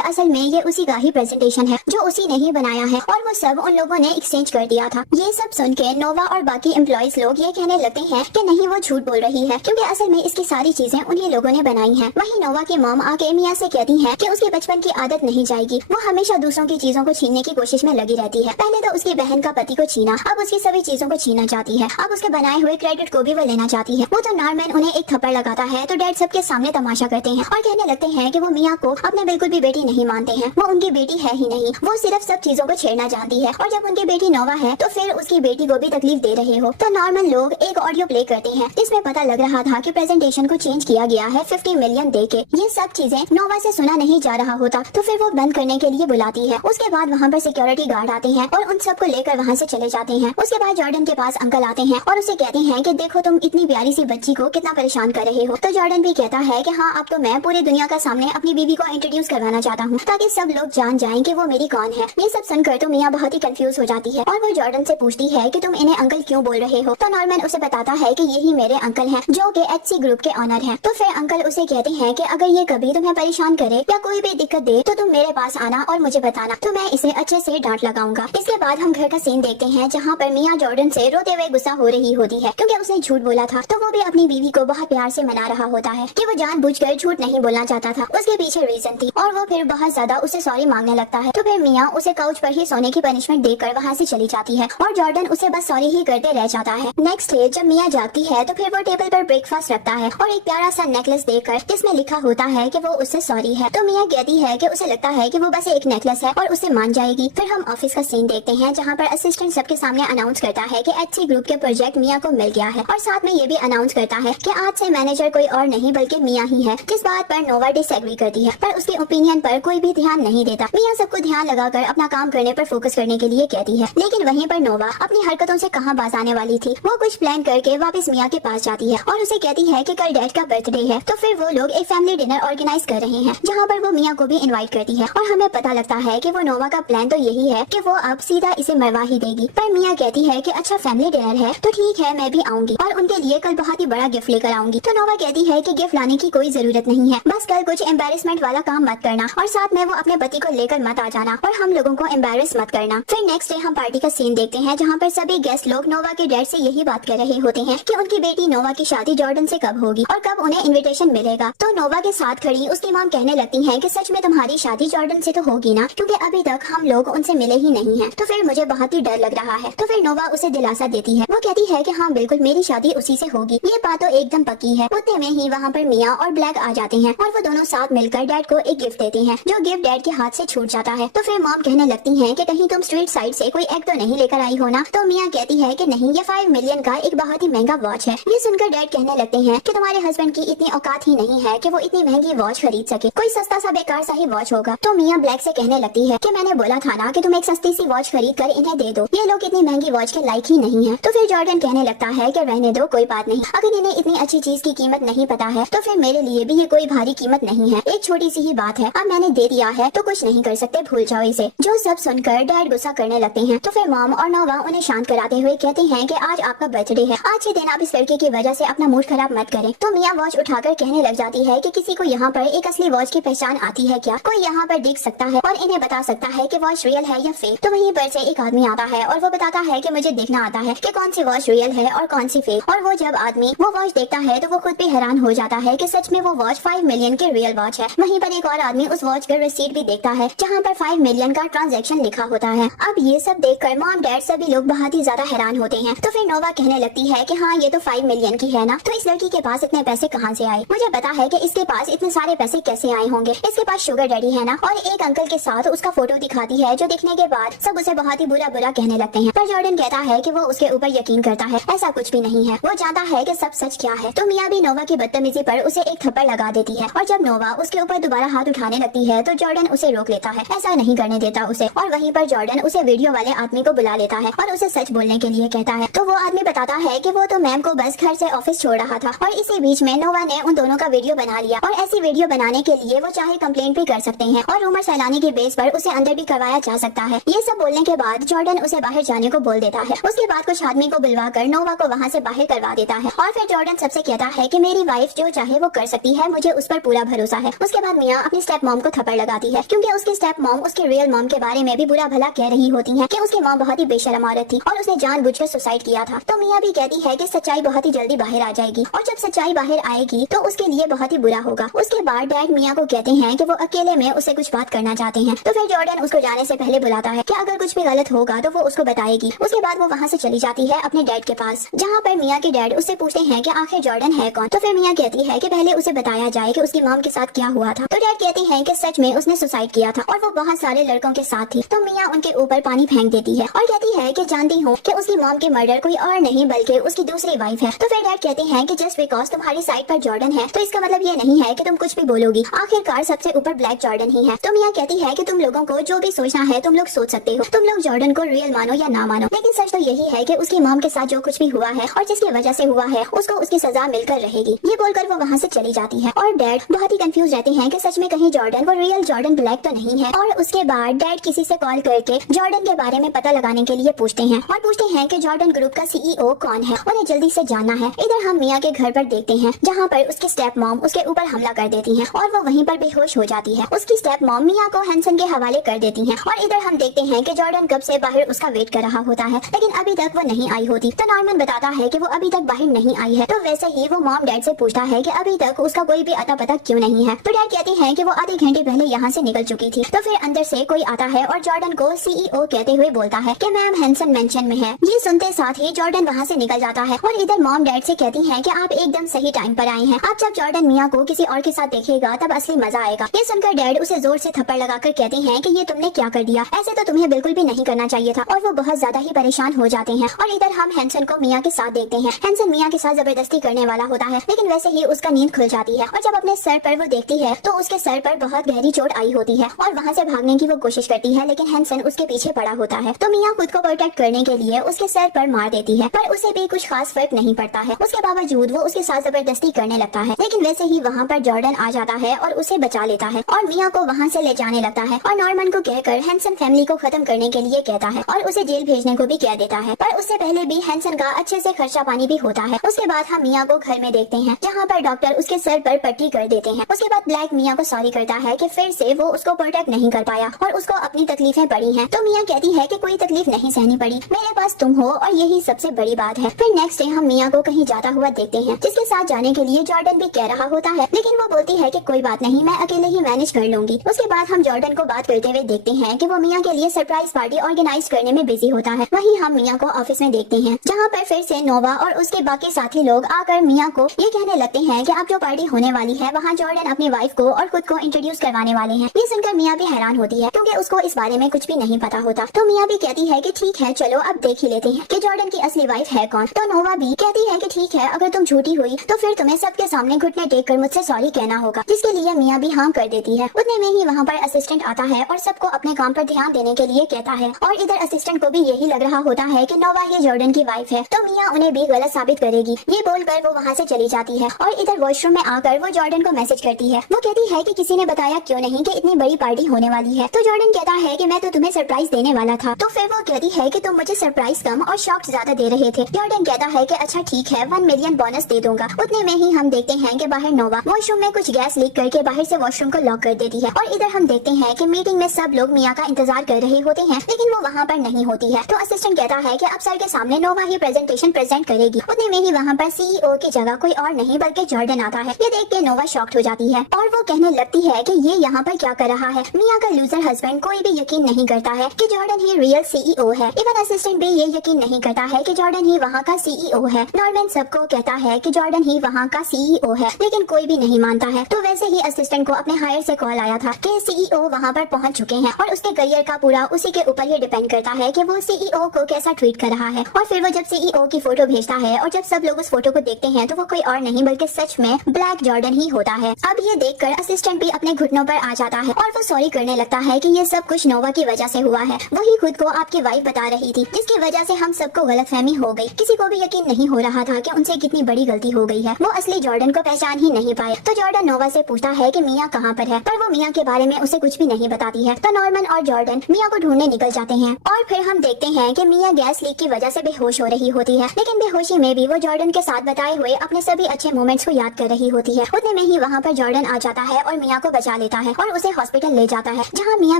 असल में ये उसी का ही प्रेजेंटेशन है जो उसी ने ही बनाया है और वो सब उन लोगों ने एक्सचेंज कर दिया था। ये सब सुन के नोवा और बाकी एम्प्लॉइज लोग ये कहने लगते हैं कि नहीं वो झूठ बोल रही है क्योंकि असल में इसकी सारी चीजें उन्हीं लोगों ने बनाई हैं। वहीं नोवा की मॉम आके मिया से कहती है कि उसकी बचपन की आदत नहीं जाएगी, वो हमेशा दूसरों की चीजों को छीनने की कोशिश में लगी रहती है। पहले तो उसकी बहन का पति को छीना, अब उसकी सभी चीजों को छीनना चाहती है, अब उसके बनाए हुए क्रेडिट को भी वो लेना चाहती है। वो तो नॉर्मन उन्हें एक थप्पड़ लगाता है तो डैड सबके सामने तमाशा करते हैं और कहने लगते हैं कि वो मिया को अपने बिल्कुल भी बेटी नहीं मानते हैं, वो उनकी बेटी है ही नहीं, वो सिर्फ सब चीजों को छेड़ना जानती है और जब उनकी बेटी नोवा है तो फिर उसकी बेटी को भी तकलीफ दे रहे हो। तो नॉर्मन लोग एक ऑडियो प्ले करते हैं जिसमें पता लग रहा था कि प्रेजेंटेशन को चेंज किया गया है 50 मिलियन दे के। ये सब चीजें नोवा से सुना नहीं जा रहा होता तो फिर वो बंद करने के लिए बुलाती है। उसके बाद वहाँ पर सिक्योरिटी गार्ड आते हैं और उन सबको लेकर वहाँ से चले जाते हैं। उसके बाद जॉर्डन के पास अंकल आते हैं और उसे कहते हैं कि देखो तुम इतनी प्यारी सी बच्ची को कितना परेशान कर रहे हो। तो जॉर्डन भी कहता है कि हाँ अब तो मैं पूरी दुनिया का सामने अपनी बीवी को इंट्रोड्यूस करवाना चाहता हूँ ताकि सब लोग जान जाएं कि वो मेरी कौन है। ये सब सुनकर तो मिया बहुत ही कंफ्यूज हो जाती है और वो जॉर्डन से पूछती है कि तुम इन्हें अंकल क्यों बोल रहे हो। तो नॉर्मन उसे बताता है कि यही मेरे अंकल हैं जो कि एचसी ग्रुप के ऑनर हैं। तो फिर अंकल उसे कहते हैं कि अगर ये कभी तुम्हें परेशान करे या कोई भी दिक्कत दे तो तुम मेरे पास आना और मुझे बताना, तो मैं इसे अच्छे से डांट लगाऊंगा। इसके बाद हम घर का सीन देखते हैं जहाँ पर मिया जॉर्डन से रोते हुए गुस्सा हो रही होती है क्योंकि उसने झूठ बोला था। तो वो भी अपनी बीवी को बहुत प्यार से मना रहा होता है कि वो जानबूझकर झूठ नहीं बोलना चाहता था, उसके पीछे रीजन थी और वो फिर बहुत ज्यादा उसे सॉरी मांगने लगता है। तो फिर मिया उसे काउच पर ही सोने की पनिशमेंट देकर वहाँ से चली जाती है और जॉर्डन उसे बस सॉरी ही करते रह जाता है। नेक्स्ट डे जब मिया जागती है तो फिर वो टेबल पर ब्रेकफास्ट रखता है और एक प्यारा सा नेकलेस देखकर जिसमें लिखा होता है कि वो उससे सॉरी है। तो मिया कहती है कि उसे लगता है कि वो बस एक नेकलेस है और उसे मान जाएगी। फिर हम ऑफिस का सीन देखते हैं जहाँ पर असिस्टेंट सबके सामने अनाउंस करता है कि एचसी ग्रुप के प्रोजेक्ट मिया को मिल गया है और साथ में ये भी अनाउंस करता है कि आज से मैनेजर कोई और नहीं बल्कि मिया ही है। जिस बात पर नोवा डिसएग्री करती है पर उसके ओपिनियन पर कोई भी ध्यान नहीं देता। मिया सबको ध्यान लगाकर अपना काम करने पर फोकस करने के लिए कहती है, लेकिन वहीं पर नोवा अपनी हरकतों से कहां बाज आने वाली थी। वो कुछ प्लान करके वापस मिया के पास जाती है और उसे कहती है कि कल डैड का बर्थडे है। तो फिर वो लोग एक फैमिली डिनर ऑर्गेनाइज कर रहे हैं जहाँ पर वो मिया को भी इनवाइट करती है और हमें पता लगता है कि वो नोवा का प्लान तो यही है कि वो अब सीधा इसे मरवा ही देगी। पर मिया कहती है कि अच्छा फैमिली डिनर है तो ठीक है मैं भी आऊंगी और उनके लिए कल बहुत ही बड़ा गिफ्ट लेकर आऊंगी। तो नोवा कहती है कि गिफ्ट लाने की कोई जरूरत नहीं है, बस कल कुछ एम्बेरसमेंट वाला काम मत करना और साथ में वो अपने पति को लेकर मत आ जाना और हम लोगों को एम्बेरस मत करना। फिर नेक्स्ट डे हम पार्टी का सीन देखते हैं जहाँ पर सभी गेस्ट लोग नोवा के डैड से यही बात कर रहे होते हैं कि उनकी बेटी नोवा की शादी जॉर्डन से कब होगी और कब उन्हें इन्विटेशन मिलेगा। तो नोवा के साथ खड़ी उसकी मॉम कहने लगती है कि सच में तुम्हारी शादी जॉर्डन से तो होगी ना, क्योंकि अभी तक हम लोग उनसे मिले ही नहीं हैं। तो फिर मुझे बहुत ही डर लग रहा है। तो फिर नोवा उसे दिलासा देती है, वो कहती है कि हाँ बिल्कुल मेरी शादी उसी से होगी, ये बात तो एकदम पक्की है। उतने में ही वहाँ पर मिया और ब्लैक आ जाते हैं और वो दोनों साथ मिलकर डैड को एक गिफ्ट देते हैं जो गिफ्ट डैड के हाथ से छूट जाता है। तो फिर मॉम कहने लगती है कि कहीं तुम स्ट्रीट साइड से कोई एग तो नहीं लेकर आई हो ना। तो मिया कहती है कि नहीं, ये 5 मिलियन का एक बहुत ही महंगा वॉच है। ये सुनकर डैड कहने लगते हैं कि तुम्हारे हस्बैंड की इतनी औकात ही नहीं है कि वो इतनी महंगी वॉच खरीद सके, कोई सस्ता सा बेकार सा ही वॉच होगा। तो मिया ब्लैक से कहने लगती है कि मैंने बोला था ना कि तुम एक सस्ती सी वॉच खरीद कर इन्हें दे दो, ये लोग इतनी महंगी वॉच के लायक ही नहीं है। तो फिर जॉर्डन कहने लगता है कि रहने दो, कोई बात नहीं, अगर इन्हें इतनी अच्छी चीज की कीमत नहीं पता है तो फिर मेरे लिए भी ये कोई भारी कीमत नहीं है, एक छोटी सी ही बात है, अब मैंने दे दिया है तो कुछ नहीं कर सकते, भूल जाओ इसे। जो सब सुनकर डैड गुस्सा करने लगते हैं। तो फिर मॉम और नोवा उन्हें शांत कराते हुए कहते हैं कि आज आपका बर्थडे है, आज के दिन आप इस लड़के की वजह से अपना मूड खराब मत करें। तो मिया वॉच उठाकर कहने लग जाती है कि किसी को यहाँ पर एक असली वॉच की पहचान आती है क्या, कोई यहाँ पर देख सकता है और इन्हें बता सकता है कि वॉच रियल है या फेक। तो वहीं पर से एक आदमी आता है और वो बताता है कि मुझे देखना आता है कि कौन सी वॉच रियल है और कौन सी फेक। और वो जब आदमी वो वॉच देखता है तो वो खुद भी हैरान हो जाता है कि सच में वो वॉच 5 मिलियन की रियल वॉच है। वहीं पर एक और आदमी उस वॉच का रिसीट भी देखता है जहाँ पर 5 मिलियन का ट्रांजैक्शन लिखा होता है। अब ये सब देखकर मॉम डैड सभी लोग बहुत ही ज्यादा हैरान होते हैं। तो फिर नोवा कहने लगती है कि हाँ ये तो 5 मिलियन की है ना, तो इस लड़की के पास इतने पैसे कहाँ से आए, मुझे पता है कि इसके पास इतने सारे पैसे कैसे आए होंगे, इसके पास शुगर डैडी है ना। और एक अंकल के साथ उसका फोटो दिखाती है जो दिखने के बाद सब उसे बहुत ही बुरा बुरा कहने लगते हैं। पर जॉर्डन कहता है कि वो उसके ऊपर यकीन करता है, ऐसा कुछ भी नहीं है, वो जानता है कि सब सच क्या है। तो मिया भी नोवा की बदतमीजी पर उसे एक थप्पड़ लगा देती है और जब नोवा उसके ऊपर दोबारा हाथ उठाने लगती है तो जॉर्डन उसे रोक लेता है, ऐसा नहीं करने देता उसे। और वहीं पर जॉर्डन उसे वीडियो वाले आदमी को बुला लेता है और उसे सच बोलने के लिए कहता है। तो वो आदमी बताता है कि वो तो मैम को बस घर से ऑफिस छोड़ रहा था और इसी बीच में नोवा ने उन दोनों का वीडियो बना लिया और ऐसी वीडियो बनाने के लिए वो चाहे कंप्लेंट भी कर सकते हैं और रूमर फैलाने के बेस पर उसे अंदर भी करवाया जा सकता है। ये सब बोलने के बाद जॉर्डन उसे बाहर जाने को बोल देता है। उसके बाद कुछ आदमी को बुलवा कर नोवा को वहाँ से बाहर करवा देता होता है और फिर जॉर्डन सबसे कहता है कि मेरी वाइफ जो चाहे वो कर सकती है, मुझे उस पर पूरा भरोसा है। उसके बाद मिया अपनी स्टेप मॉम को थप्पड़ लगाती है क्योंकि उसकी स्टेप मॉम उसके रियल मॉम के बारे में भी बुरा भला कह रही होती है कि उसकी मॉम बहुत ही बेशर्म औरत थी और उसने जानबूझकर सुसाइड किया था। तो मिया भी कहती है कि सच्चाई बहुत ही जल्दी बाहर आ जाएगी और जब सच्चाई बाहर आएगी तो उसके लिए बहुत ही बुरा होगा। उसके बाद डैड मिया को कहते हैं कि वो अकेले में उससे कुछ बात करना चाहते हैं। तो फिर जॉर्डन उसको जाने से पहले बुलाता है कि अगर कुछ भी गलत होगा तो वो उसको बताएगी। उसके बाद वो वहाँ से चली जाती है अपने डैड के पास, जहाँ पर मिया के डैड उससे पूछते हैं कि आखिर जॉर्डन है कौन। तो फिर मिया कहती है कि पहले उसे बताया जाए कि उसकी मॉम के साथ क्या हुआ था। तो डैड कहते हैं कि सच में उसने सुसाइड किया था और वो बहुत सारे लड़कों के साथ थी। तो मिया उनके ऊपर पानी फेंक देती है और कहती है कि जानती हूँ कि उसकी मॉम के मर्डर कोई और नहीं बल्कि उसकी दूसरी वाइफ है। तो फिर डैड कहते हैं कि जस्ट बिकॉज तुम्हारी साइड पर जॉर्डन है तो इसका मतलब ये नहीं है कि तुम कुछ भी बोलोगी, आखिरकार सबसे ऊपर ब्लैक जॉर्डन ही है। तो मिया कहती है कि तुम लोगों को जो भी सोचना है तुम लोग सोच सकते हो, तुम लोग जॉर्डन को रियल मानो या ना मानो, लेकिन सच तो यही है कि उसकी मॉम के साथ जो कुछ भी हुआ है और जिसकी वजह से हुआ है उसको उसकी सजा मिलकर रहेगी। ये बोलकर वो वहाँ से चली जाती है और डैड बहुत ही कंफ्यूज रहते हैं कि सच में कहीं जॉर्डन वो रियल जॉर्डन ब्लैक तो नहीं है। और उसके बाद डैड किसी से कॉल करके जॉर्डन के बारे में पता लगाने के लिए पूछते हैं और पूछते हैं कि जॉर्डन ग्रुप का सीईओ कौन है, उन्हें जल्दी से जानना है। इधर हम मिया के घर पर देखते हैं जहाँ पर उसकी स्टेप मॉम उसके ऊपर हमला कर देती है और वो वहीं पर बेहोश हो जाती है। उसकी स्टेप मॉम मिया को हैंसन के हवाले कर देती है और इधर हम देखते हैं कि जॉर्डन कब से बाहर उसका वेट कर रहा होता है लेकिन अभी तक वो नहीं आई होती। तो नॉर्मन बताता है कि वो अभी तक बाहर नहीं आई है। तो वैसे ही वो मॉम डैड से पूछता है कि अभी तक उसका कोई भी अता पता क्यों नहीं है। तो डैड कहते हैं कि वो आधे घंटे पहले यहाँ से निकल चुकी थी। तो फिर अंदर से कोई आता है और जॉर्डन को सीईओ कहते हुए बोलता है कि मैम हैंसन मेंशन में है। ये सुनते साथ ही जॉर्डन वहाँ से निकल जाता है और इधर मॉम डैड से कहती है कि आप एकदम सही टाइम पर आए हैं। अब जब जॉर्डन मिया को किसी और के साथ देखेगा तब असली मजा आएगा। ये सुनकर डैड उसे जोर से थप्पड़ लगाकर कहते हैं कि ये तुमने क्या कर दिया, ऐसे तो तुम्हें बिल्कुल भी नहीं करना चाहिए था। और वो बहुत ज्यादा ही परेशान हो जाते हैं और इधर हम हैंसन को मिया के साथ देखते हैं। हैंसन मिया के साथ जबरदस्ती करने वाला होता है लेकिन वैसे ही उसका नींद खुल जाती है और जब अपने सर पर वो देखती है तो उसके सर पर बहुत गहरी चोट आई होती है और वहाँ से भागने की वो कोशिश करती है लेकिन हैंसन उसके पीछे पड़ा होता है। तो मिया खुद को प्रोटेक्ट करने के लिए उसके सर पर मार देती है पर उसे भी कुछ खास फर्क नहीं पड़ता है। उसके बावजूद वो उसके साथ जबरदस्ती करने लगता है लेकिन वैसे ही वहाँ पर जॉर्डन आ जाता है और उसे बचा लेता है और मिया को वहाँ से ले जाने लगता है और नॉर्मन को कहकर हैंसन फैमिली को खत्म करने के लिए कहता है और उसे जेल भेजने को भी कह देता है। पर उससे पहले भी हैंसन का अच्छे से खर्चा पानी भी होता है। उसके बाद हम मिया को घर में देखते हैं जहाँ पर डॉक्टर उसके सर पर पट्टी कर देते हैं। उसके बाद ब्लैक मिया को सॉरी करता है कि फिर से वो उसको प्रोटेक्ट नहीं कर पाया और उसको अपनी तकलीफें पड़ी हैं। तो मिया कहती है कि कोई तकलीफ नहीं सहनी पड़ी, मेरे पास तुम हो और यही सबसे बड़ी बात है। फिर नेक्स्ट डे हम मिया को कहीं जाता हुआ देखते हैं जिसके साथ जाने के लिए जॉर्डन भी कह रहा होता है लेकिन वो बोलती है कि कोई बात नहीं, मैं अकेले ही मैनेज कर लूंगी। उसके बाद हम जॉर्डन को बात करते हुए देखते हैं कि वो मिया के लिए सरप्राइज पार्टी ऑर्गेनाइज करने में बिजी होता है। वहीं हम मिया को ऑफिस में देखते हैं जहाँ पर फिर से नोवा और उसके बाकी साथी लोग आकर मिया को ये कहने लगते हैं कि अब जो पार्टी होने वाली है वहाँ जॉर्डन अपनी वाइफ को और खुद को इंट्रोड्यूस करवाने वाले हैं। ये सुनकर मिया भी हैरान होती है क्योंकि उसको इस बारे में कुछ भी नहीं पता होता। तो मिया भी कहती है कि ठीक है चलो अब देख ही लेते हैं कि जॉर्डन की असली वाइफ है कौन। तो नोवा भी कहती है कि ठीक है अगर तुम झूठी हुई तो फिर तुम्हें सबके सामने घुटने टेक कर मुझसे सॉरी कहना होगा, जिसके लिए मिया भी हाँ कर देती है। उतने में ही वहाँ पर असिस्टेंट आता है और सबको अपने काम पर ध्यान देने के लिए कहता है और इधर असिस्टेंट को भी यही लग रहा होता है कि नोवा ही जॉर्डन की वाइफ है। तो मिया उन्हें भी गलत साबित करेगी। ये बोलकर वो वहाँ से चली जाती है और इधर वॉशरूम में आकर वो जॉर्डन को मैसेज करती है। वो कहती है कि किसी ने बताया क्यों नहीं कि इतनी बड़ी पार्टी होने वाली है। तो जॉर्डन कहता है कि मैं तो तुम्हें सरप्राइज देने वाला था। तो फिर वो कहती है कि तुम मुझे सरप्राइज कम और शॉक ज्यादा दे रहे थे। जॉर्डन कहता है कि अच्छा ठीक है 1 मिलियन बोनस दे दूंगा। उतने में ही हम देखते हैं कि बाहर नोवा वॉशरूम में कुछ गैस लीक करके बाहर से वॉशरूम को लॉक कर देती है और इधर हम देखते हैं कि मीटिंग में सब लोग मिया का इंतजार कर रहे होते हैं लेकिन वो वहाँ पर नहीं होती है। तो असिस्टेंट कहता है कि अब सर के सामने नोवा ही प्रेजेंटेशन प्रेजेंट करेगी। उतने में ही वहाँ पर सीईओ की जगह कोई और नहीं बल्कि जॉर्डन आता है। ये देख के नोवा शॉक्ड हो जाती है और वो कहने लगती है कि ये यहाँ पर क्या कर रहा है। मिया का लूजर हस्बैंड कोई भी यकीन नहीं करता है कि जॉर्डन ही रियल सीईओ है। इवन असिस्टेंट भी ये यकीन नहीं करता है कि जॉर्डन ही वहाँ का सीईओ है। नॉर्मन सबको कहता है कि जॉर्डन ही वहाँ का सीईओ है लेकिन कोई भी नहीं मानता है। तो वैसे ही असिस्टेंट को अपने हायर से कॉल आया था कि सीईओ वहाँ पर पहुँच चुके हैं और उसके करियर का पूरा उसी के ऊपर ही डिपेंड करता है कि वो सीईओ को कैसा ट्रीट कर रहा है। और फिर वो जब सीईओ की फोटो भेजता है और जब सब लोग उस फोटो को देखते हैं तो वो कोई और नहीं बल्कि सच में ब्लैक जॉर्डन ही होता है। अब ये देखकर असिस्टेंट भी अपने घुटनों पर आ जाता है और वो सॉरी करने लगता है कि ये सब कुछ नोवा की वजह से हुआ है। वही खुद को आपकी वाइफ बता रही थी जिसकी वजह से हम सबको गलतफहमी हो गई। किसी को भी यकीन नहीं हो रहा था कि उनसे कितनी बड़ी गलती हो गई है। वो असली जॉर्डन को पहचान ही नहीं पाए। तो जॉर्डन नोवा से पूछता है कि मिया कहाँ पर है पर वो मिया के बारे में उसे कुछ भी नहीं बताती है। तो नॉर्मन और जॉर्डन मिया को ढूंढने निकल जाते हैं और फिर हम देखते हैं कि मिया गैस लीक की वजह से बेहोश हो रही होती है लेकिन बेहोशी में भी भी वो जॉर्डन के साथ बताए हुए अपने सभी अच्छे मोमेंट्स को याद कर रही होती है। उतने में ही वहाँ पर जॉर्डन आ जाता है और मिया को बचा लेता है और उसे हॉस्पिटल ले जाता है, जहाँ मिया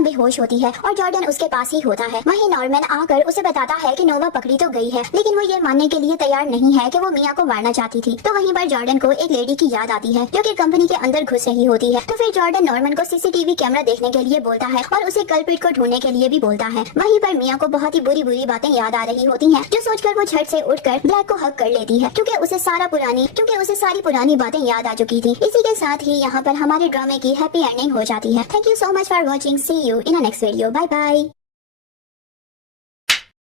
बेहोश होती है और जॉर्डन उसके पास ही होता है। वहीं नॉर्मन आकर उसे बताता है कि नोवा पकड़ी तो गई है, लेकिन वो ये मानने के लिए तैयार नहीं है कि वो मिया को मारना चाहती थी। तो वहीं पर जॉर्डन को एक लेडी की याद आती है जो कि कंपनी के अंदर घुस रही होती है। तो फिर जॉर्डन नॉर्मन को सीसीटीवी कैमरा देखने के लिए बोलता है और उसे कल्प्रिट को ढूंढने के लिए भी बोलता है। वहीं पर मिया को बहुत ही बुरी बुरी बातें याद आ रही होती हैं, जो सोचकर वो झट से उठकर ब्लैक को हक कर लेती है, क्योंकि उसे सारी पुरानी बातें याद आ चुकी थी। इसी के साथ ही यहाँ पर हमारे ड्रामे की हैप्पी एंडिंग हो जाती है। Thank you so much for watching. C you in a next video. Bye bye.